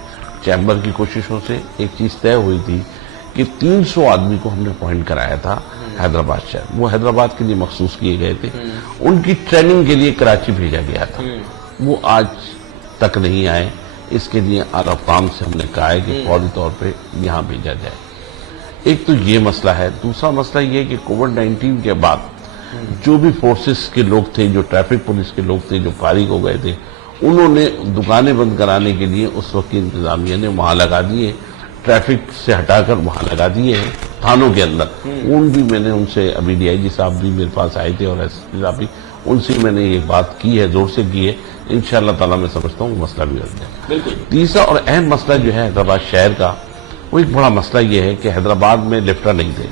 चैम्बर की कोशिशों से एक चीज तय हुई थी कि 300 आदमी को हमने अपॉइंट कराया था हैदराबाद शहर। वो हैदराबाद के लिए मखसूस किए गए थे, उनकी ट्रेनिंग के लिए कराची भेजा गया था। वो आज तक नहीं आए। इसके लिए आराम से हमने कहा है कि फौरी तौर पे यहाँ भेजा जाए। एक तो ये मसला है। दूसरा मसला ये है कि कोविड-19 के बाद जो भी फोर्सेस के लोग थे, जो ट्रैफिक पुलिस के लोग थे, जो फारिग हो गए थे, उन्होंने दुकानें बंद कराने के लिए उस वक्त की इंतजामिया ने वहां लगा दिए, ट्रैफिक से हटाकर वहां लगा दिए हैं थानों के अंदर। उन भी मैंने उनसे, अभी डीआईजी साहब भी मेरे पास आए थे और एसपी साहब भी, उनसे मैंने ये बात की है, जोर से की है। इंशाअल्लाह ताला मैं समझता हूँ मसला भी हल जाए। बिल्कुल। तीसरा और अहम मसला जो है हैदराबाद शहर का, वो एक बड़ा मसला ये है कि हैदराबाद में लिफ्टर नहीं थे।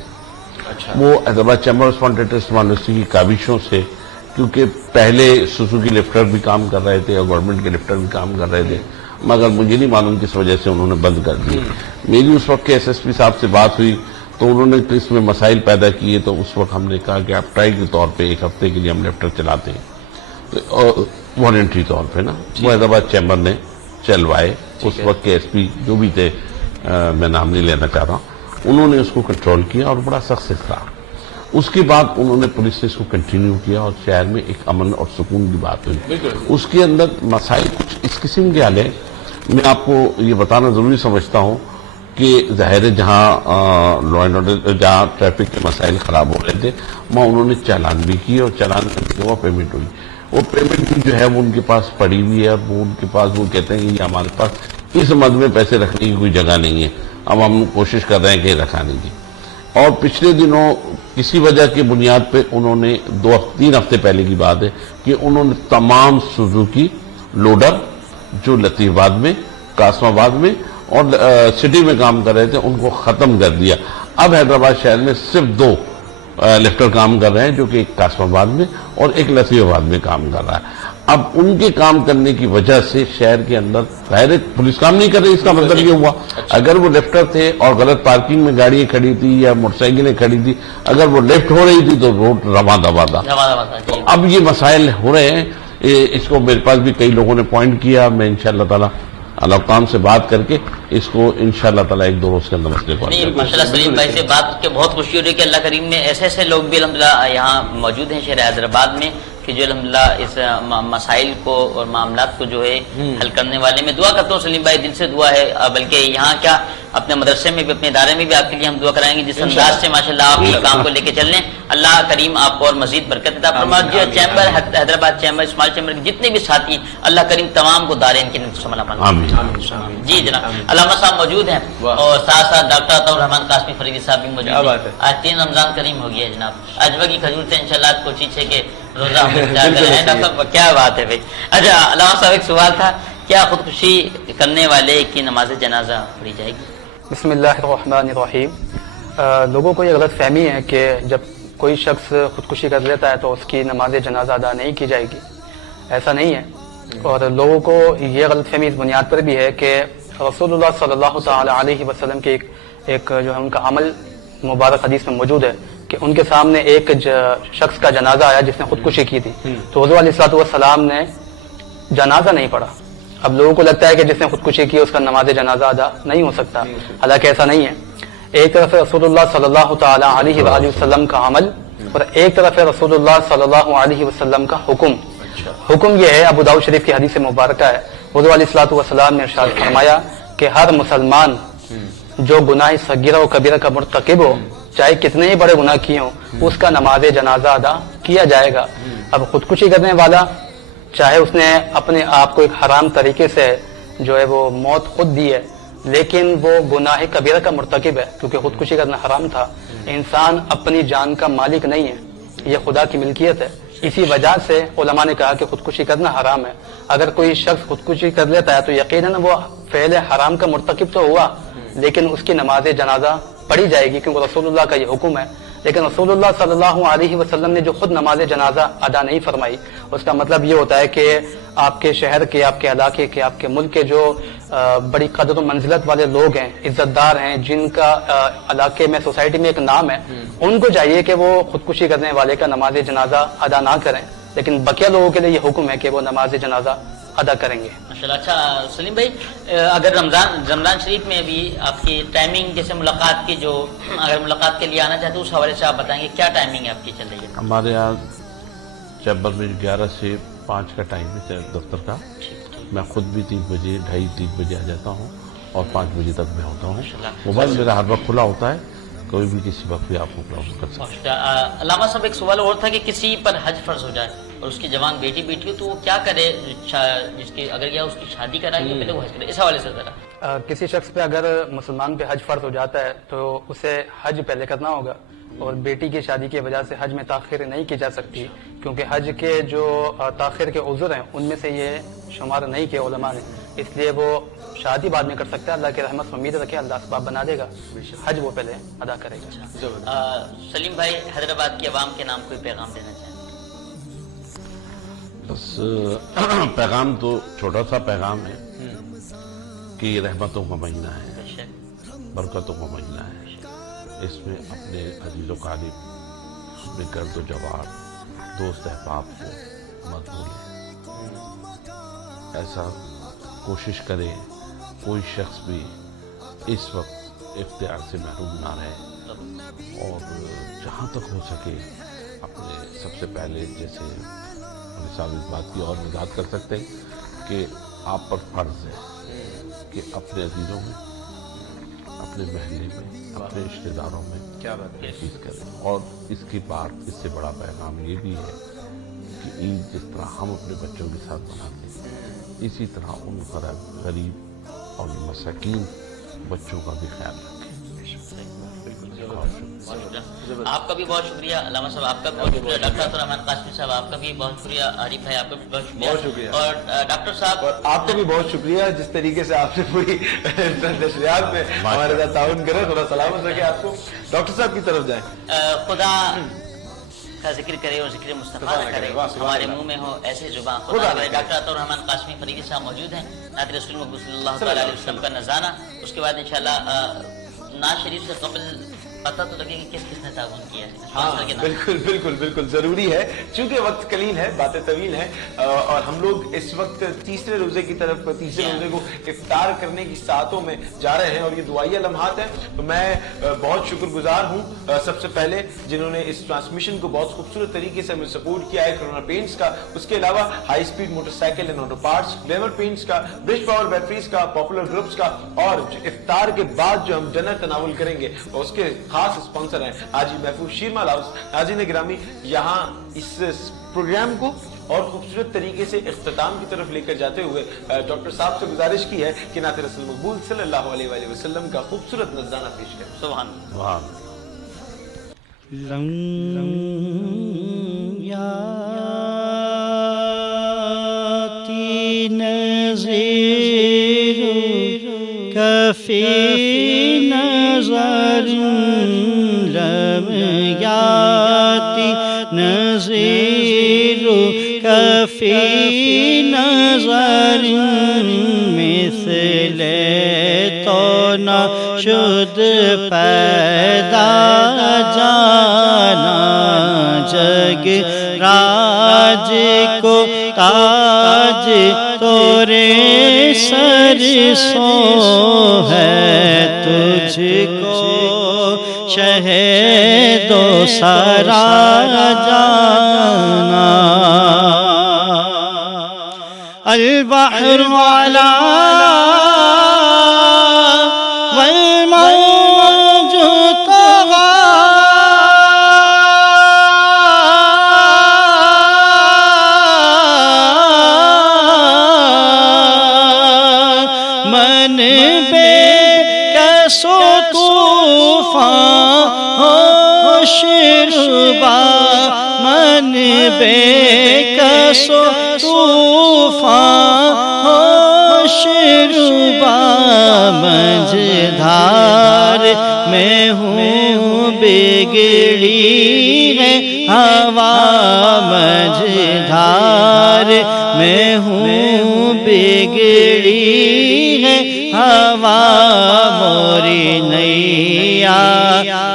अच्छा। वो Hyderabad chamber of contractors university की काविशों से, क्योंकि पहले सुजुकी लिफ्टर भी काम कर रहे थे और गवर्नमेंट के लिफ्टर भी काम कर रहे थे, मगर मुझे नहीं मालूम किस वजह से उन्होंने बंद कर दिए। मेरी उस वक्त के एसएसपी साहब से बात हुई तो उन्होंने इसमें मसाइल पैदा किए, तो उस वक्त हमने कहा कि आप ट्राई के तौर पे 1 हफ्ते के लिए हम लिफ्टर चलाते हैं, तो वॉलंटरी तौर पे ना, वो हैदराबाद चैम्बर ने चलवाए। उस वक्त के एसपी जो भी थे, मैं नाम नहीं लेना चाह रहा, उन्होंने उसको कंट्रोल किया और बड़ा सक्सेस रहा। उसके बाद उन्होंने पुलिस से इसको कंटिन्यू किया और शहर में एक अमन और सुकून की बात हुई। उसके अंदर मसाइल कुछ इस किस्म के आले, मैं आपको ये बताना जरूरी समझता हूँ कि ज़ाहिर है जहाँ लॉ एंड ऑर्डर, जहाँ ट्रैफिक के मसाइल खराब हो रहे थे, वहाँ उन्होंने चालान भी किए और चालान करने के बाद पेमेंट हुई। वो पेमेंट भी जो है वो उनके पास पड़ी हुई है और वो उनके पास, वो कहते हैं कि ये हमारे पास इस मद में पैसे रखने की कोई जगह नहीं है, अब हम कोशिश कर रहे हैं कि रखाने की। और पिछले दिनों किसी वजह की बुनियाद पे उन्होंने 2-3 हफ्ते पहले की बात है कि उन्होंने तमाम सुजुकी लोडर जो लतीफाबाद में, कासमाबाद में اور سٹی میں کام کر رہے تھے ان کو ختم کر دیا. اب حیدرآباد شہر میں صرف 2 لفٹر کام کر رہے ہیں، جو کہ ایک قاسم آباد میں اور ایک لسی آباد میں کام کر رہا ہے. اب ان کے کام کرنے کی وجہ سے شہر کے اندر ظاہر پولیس کام نہیں کر رہی. اس کا مطلب یہ ہوا اگر وہ لفٹر تھے اور غلط پارکنگ میں گاڑیاں کھڑی تھی یا موٹر سائیکلیں کھڑی تھی، اگر وہ لیفٹ ہو رہی تھی تو روڈ رواں دوا تھا. تو اب یہ مسائل ہو رہے ہیں. اس کو میرے پاس بھی کئی لوگوں نے پوائنٹ کیا. میں انشاءاللہ تعالی علام سے بات کر کے اس کو انشاءاللہ تعالی 1-2 روز کے اندر مسئلے کو ماشاءاللہ سلیم بھائی سے بات کے بہت خوشی ہو رہی ہے کہ اللہ کریم میں ایسے ایسے لوگ بھی الحمدللہ یہاں موجود ہیں شہر حیدرآباد میں کہ جو الحمدللہ اس مسائل کو اور معاملات کو جو ہے حل کرنے والے. میں دعا کرتا ہوں سلیم بھائی، دل سے دعا ہے، بلکہ یہاں کیا اپنے مدرسے میں بھی اپنے ادارے میں بھی آپ کے لیے ہم دعا کرائیں گے جس انداز سے ماشاءاللہ آپ یہ کام کو لے کے چل رہے ہیں. اللہ کریم آپ کو اور مزید برکت عطا فرمائے. جو chamber Hyderabad chamber small chamber کے جتنے بھی ساتھی ہیں اللہ کریم تمام کو دارین کے سمجھا فرمائے. جی جناب علامہ صاحب موجود ہیں اور ساتھ ساتھ ڈاکٹر عطا الرحمان قاسمی فریدی صاحب بھی موجود ہیں. آج 3 رمضان کریم ہو گیا ہے جناب. اجوا کی کھجور سے انشاءاللہ کوشش ہے کہ روزہ ہم افطار کر رہے ہیں. ڈاکٹر صاحب کیا بات ہے بھائی. اچھا علامہ صاحب ایک سوال تھا، کیا خودکشی کرنے والے کی نماز جنازہ پڑھی جائے گی؟ بسم اللہ الرحمن الرحیم. لوگوں کو یہ غلط فہمی ہے کہ جب کوئی شخص خودکشی کر لیتا ہے تو اس کی نماز جنازہ ادا نہیں کی جائے گی. ایسا نہیں ہے. اور لوگوں کو یہ غلط فہمی اس بنیاد پر بھی ہے کہ رسول اللہ صلی اللہ تعالی علیہ وسلم کے ایک جو ہے ان کا عمل مبارک حدیث میں موجود ہے کہ ان کے سامنے ایک شخص کا جنازہ آیا جس نے خودکشی کی تھی، تو حضور علیہ الصلوۃ والسلام نے جنازہ نہیں پڑھا. اب لوگوں کو لگتا ہے کہ جس نے خودکشی کی اس کا نماز جنازہ ادا نہیں ہو سکتا، حالانکہ ایسا نہیں ہے. ایک طرف ہے رسول اللہ صلی اللہ تعالی علیہ وآلہ وسلم کا عمل اور ایک طرف ہے رسول اللہ صلی اللہ علیہ وسلم کا حکم. حکم یہ ہے، ابو داؤد شریف کی حدیث مبارکہ ہے، حضور علیہ الصلوۃ والسلام نے ارشاد فرمایا کہ ہر مسلمان جو گناہ صغیرہ و کبیرہ کا مرتکب ہو، چاہے کتنے ہی بڑے گناہ کیے ہوں، اس کا نماز جنازہ ادا کیا جائے گا. اب خودکشی کرنے والا چاہے اس نے اپنے آپ کو ایک حرام طریقے سے جو ہے وہ موت خود دی ہے، لیکن وہ گناہ کبیرہ کا مرتکب ہے کیونکہ خودکشی کرنا حرام تھا. انسان اپنی جان کا مالک نہیں ہے، یہ خدا کی ملکیت ہے. اسی وجہ سے علماء نے کہا کہ خودکشی کرنا حرام ہے. اگر کوئی شخص خودکشی کر لیتا ہے تو یقیناً وہ فعل حرام کا مرتکب تو ہوا، لیکن اس کی نماز جنازہ پڑھی جائے گی کیونکہ رسول اللہ کا یہ حکم ہے. لیکن رسول اللہ صلی اللہ علیہ وسلم نے جو خود نماز جنازہ ادا نہیں فرمائی، اس کا مطلب یہ ہوتا ہے کہ آپ کے شہر کے، آپ کے علاقے کے، آپ کے ملک کے جو بڑی قدر و منزلت والے لوگ ہیں، عزت دار ہیں، جن کا علاقے میں سوسائٹی میں ایک نام ہے، ان کو چاہیے کہ وہ خودکشی کرنے والے کا نماز جنازہ ادا نہ کریں. لیکن بقیہ لوگوں کے لیے یہ حکم ہے کہ وہ نماز جنازہ ادا کریں گے. ماشاءاللہ. اچھا سلیم بھائی، اگر رمضان شریف میں بھی آپ کی ٹائمنگ جیسے ملاقات کی، جو اگر ملاقات کے لیے آنا چاہتے ہیں اس حوالے سے آپ بتائیں گے کیا ٹائمنگ ہے آپ کی چل رہی ہے؟ ہمارے یہاں چیمبر میں 11 سے 5 کا ٹائم ہے دفتر کا. میں خود بھی 3 بجے 2:30-3 بجے آ جاتا ہوں اور 5 بجے تک میں ہوتا ہوں. موبائل میرا ہر وقت کھلا ہوتا ہے، کوئی بھی کسی وقت بھی آپ کو پرابلم کر سکتے ہیں. علامہ صاحب ایک سوال اور تھا کہ کسی پر حج فرض ہو جائے اور اس کی جوان بیٹی ہو تو وہ کیا کرے؟ جس کی اگر یا اس کی شادی کرائے تو پہلے وہ حج کرے، اس حوالے سے ذرا. کسی شخص پہ اگر مسلمان پہ حج فرض ہو جاتا ہے تو اسے حج پہلے کرنا ہوگا، اور بیٹی کی شادی کی وجہ سے حج میں تاخیر نہیں کی جا سکتی کیونکہ حج کے جو تاخیر کے عذر ہیں ان میں سے یہ شمار نہیں کیا علماء نے، اس لیے وہ شادی بعد میں کر سکتا ہے. اللہ کی رحمت امید رکھے، اللہ اسباب بنا دے گا، حج وہ پہلے ادا کرے گا. سلیم بھائی حیدرآباد کی عوام کے نام کوئی پیغام دینا چاہیں؟ بس پیغام تو چھوٹا سا پیغام ہے کہ یہ رحمتوں کا مہینہ ہے، برکتوں کا مہینہ ہے. اس میں اپنے عزیز و قریب، اپنے گرد و جوار، دوست احباب کو مت بھولیں. ایسا کوشش کرے کوئی شخص بھی اس وقت اختیار سے محروم نہ رہے، اور جہاں تک ہو سکے اپنے سب سے پہلے جیسے صاحب اس بات کی اور وضاحت کر سکتے ہیں کہ آپ پر فرض ہے کہ اپنے عزیزوں میں، اپنے محلے میں، اپنے رشتہ داروں میں کیا بات چیز کریں. اور اس کے بعد اس سے بڑا پیغام یہ بھی ہے کہ عید جس طرح ہم اپنے بچوں کے ساتھ مناتے ہیں، اسی طرح ان غریب اور مساکین بچوں کا بھی خیال رکھیں. آپ کا بھی بہت شکریہ علامہ صاحب، آپ کا بھی بہت شکریہ ڈاکٹر عبد الرحمان قاسمی صاحب، آپ کا بھی بہت شکریہ عارف بھائی، آپ کا بھی بہت شکریہ اور ڈاکٹر صاحب آپ کا بھی بہت شکریہ جس طریقے سے آپ سے پوری نشریات میں ہمارے ساتھ تعاون کرے. خدا سلامت رکھے آپ کو. ڈاکٹر صاحب کی طرف جائیں. خدا کا ذکر کرے اور ذکر مصطفیٰ نہ کرے، ہمارے منہ میں ہو ایسے زبان خدا کرے. ڈاکٹر عطا الرحمان قاسمی فریدی صاحب موجود ہیں، نعت رسول مقبول صلی اللہ تعالیٰ علیہ وسلم کا نذرانہ. اس کے بعد انشاءاللہ نعت شریف سے قبل پتہ تو لگے کہ کس کس نے تعاون کیا ہے. ہاں بالکل بالکل بالکل ضروری ہے، چونکہ وقت قلیل ہے، باتیں طویل ہیں، اور ہم لوگ اس وقت تیسرے روزے کی طرف، تیسرے روزے کو افطار کرنے کی ساعتوں میں جا رہے ہیں، اور یہ دعائیہ لمحات ہیں. تو میں بہت شکر گزار ہوں سب سے پہلے جنہوں نے اس ٹرانسمیشن کو بہت خوبصورت طریقے سے ہمیں سپورٹ کیا ہے، کرونا پینٹس کا، اس کے علاوہ high speed motorcycle and auto parts, glamour paints کا، برج پاور بیٹریز کا، پاپولر گروپس کا، اور افطار کے بعد جو ہم ڈنر تناول کریں گے اس کے خاص اسپانسر ہیں حاجی محفوظ شیرمال ہاؤس. ناظرین گرامی، یہاں اس پروگرام کو اور خوبصورت طریقے سے اختتام کی طرف لے کر جاتے ہوئے ڈاکٹر صاحب سے گزارش کی ہے کہ نعت رسول مقبول صلی اللہ علیہ وآلہ وسلم کا خوبصورت نذرانہ پیش کریں. سبحان اللہ. یاتی نظیر کفی نظر لم یاتی نظیر کفی نظر مثل تو نہ شد پیدا جانا جگ راج کو تاج تورے سر سو ہے تجھ کو شہد و سرا جانا البحر علا والموج طغى من بے کس و طوفان ہوشربا من بے کس و طوفان ہوشربا مجھدار میں ہوں بگڑی ہے ہوا مجھدار میں ہوں بگڑی ہے ہوا موری نیا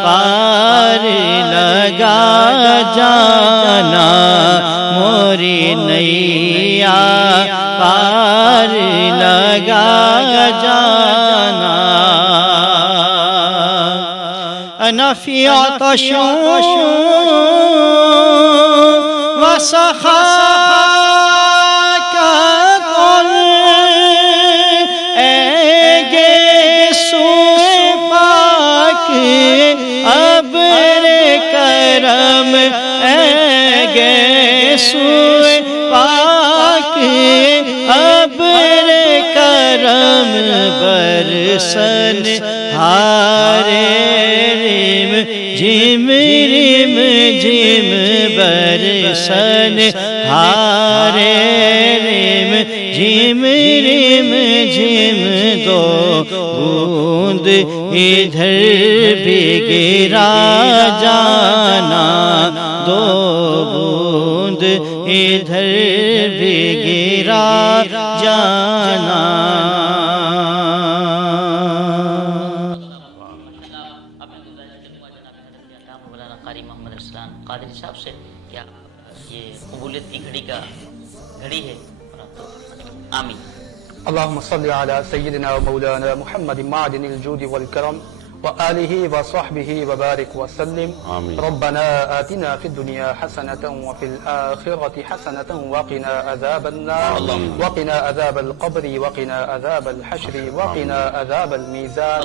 پار لگا جانا موری نیا پار لگا جانا انا فی عطش وسخاک قل اے گیسو پاک ابر کرم اے گیسو پاک ابر کرم برسن ہارے ریم جم ریم جم برسن ہارے ریم جم ریم جم دو بوند ادھر بھی گرا جانا دو بوند ادھر بھی گرا جانا. قادری صاحب سے کیا یہ قبولیت کی گھڑی کا گھڑی ہے. آمین. اللهم صل على سيدنا ومولانا محمد معدن الجود والكرم وآله وصحبه وبارك وسلم. آمين. ربنا آتنا في الدنيا حسنة وفي الآخرة حسنة وقنا عذاب النار وقنا عذاب القبر وقنا عذاب الحشر وقنا عذاب الميزان.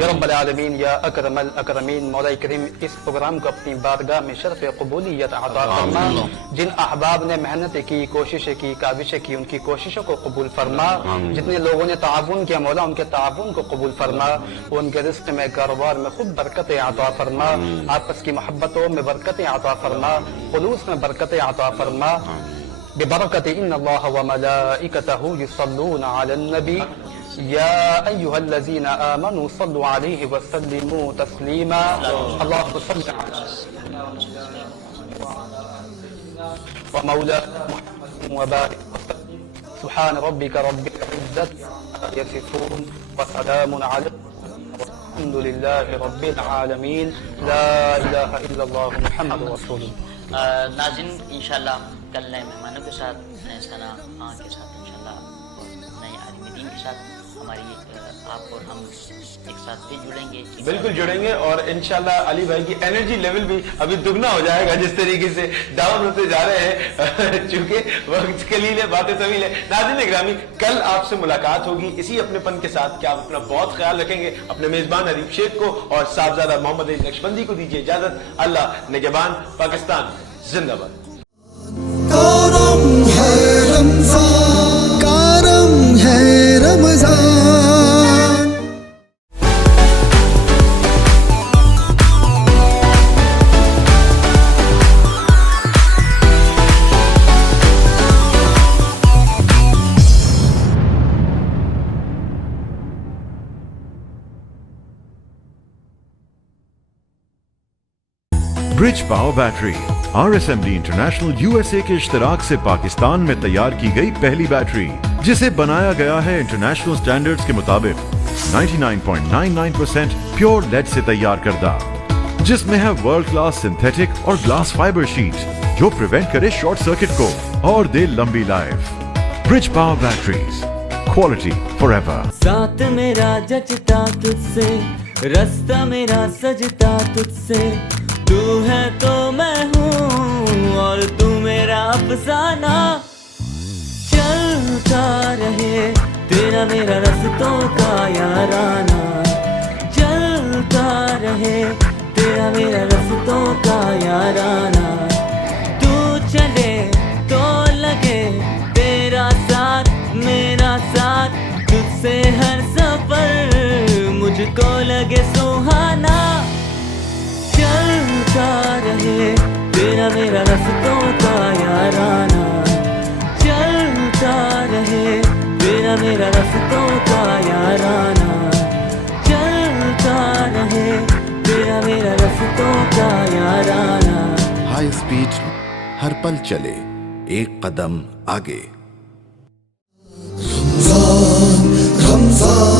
یا رب العالمین یا اکرم الاکرمین مولا کریم اس پروگرام کو اپنی بارگاہ میں شرف قبولیت عطا فرما. جن احباب نے محنت کی، کوششیں کی، کاوشیں کی، ان کی کوششوں کو قبول فرما. جتنے لوگوں نے تعاون کیا مولا ان کے تعاون کو قبول فرما. ان کے رزق میں کاروبار میں خوب برکتیں عطا فرما, آپس کی محبتوں میں برکتیں عطا فرما, خلوص میں برکتیں عطا فرما. ببرکت ان اللہ وملائکتہ یصلون علی النبی یا ایھا الذین آمنوا صلوا علیہ وسلموا تسلیما. اللهم صل علی ومولانا محمد وبارك وسلم. سبحان ربك رب العزة عما يصفون وسلام على الحمد لله رب العالمين. لا إله إلا الله محمد رسول الله. ناظرین انشاءاللہ کل نئے مہمانوں کے ساتھ, نئے سنا کے ساتھ انشاءاللہ, نئے عالم دین کے ساتھ ہماری آپ اور ہم ایک ساتھ بھی جڑیں گے. بالکل جڑیں گے, اور انشاءاللہ علی بھائی کی انرجی لیول بھی ابھی دگنا ہو جائے گا جس طریقے سے ڈاؤن ہوتے جا رہے ہیں, چونکہ وقت قلیل ہے, باتیں طویل ہے. ناظرین گرامی, کل آپ سے ملاقات ہوگی اسی اپنے پن کے ساتھ. کیا آپ اپنا بہت خیال رکھیں گے. اپنے میزبان حریف شیخ کو اور صاحبزادہ محمد علی نقشبندی کو دیجیے اجازت. اللہ نگہبان. پاکستان زندہ باد. کارم ہے رمضان, کارم ہے Ramzan. Bridge power battery RSMD international USA के इश्तराक से पाकिस्तान में तैयार की गई पहली बैटरी, जिसे बनाया गया है इंटरनेशनल स्टैंडर्ड्स के मुताबिक 99.99% प्योर लेड से तैयार करदा, जिसमें है वर्ल्ड क्लास सिंथेटिक और ग्लास फाइबर शीट जो प्रिवेंट करे शॉर्ट सर्किट को और दे लंबी life. Bridge power batteries, quality forever. साथ मेरा जचता तुझसे, रास्ता मेरा सजता तुझसे, तू है तो मैं हूँ और तू मेरा अफसाना. चलता रहे तेरा मेरा रस्तों का याराना, चलता रहे तेरा मेरा रस्तों का याराना. तू चले तो लगे तेरा साथ मेरा साथ, तुझसे हर सफर मुझको लगे सुहाना. चलता रहे तेरा मेरा रस्तों का याराना, चलता रहे तेरा मेरा रस्तों का याराना, चलता रहे तेरा मेरा रस्तों का याराना. हाई स्पीड हर पल चले एक कदम आगे. रमजान, रमजान.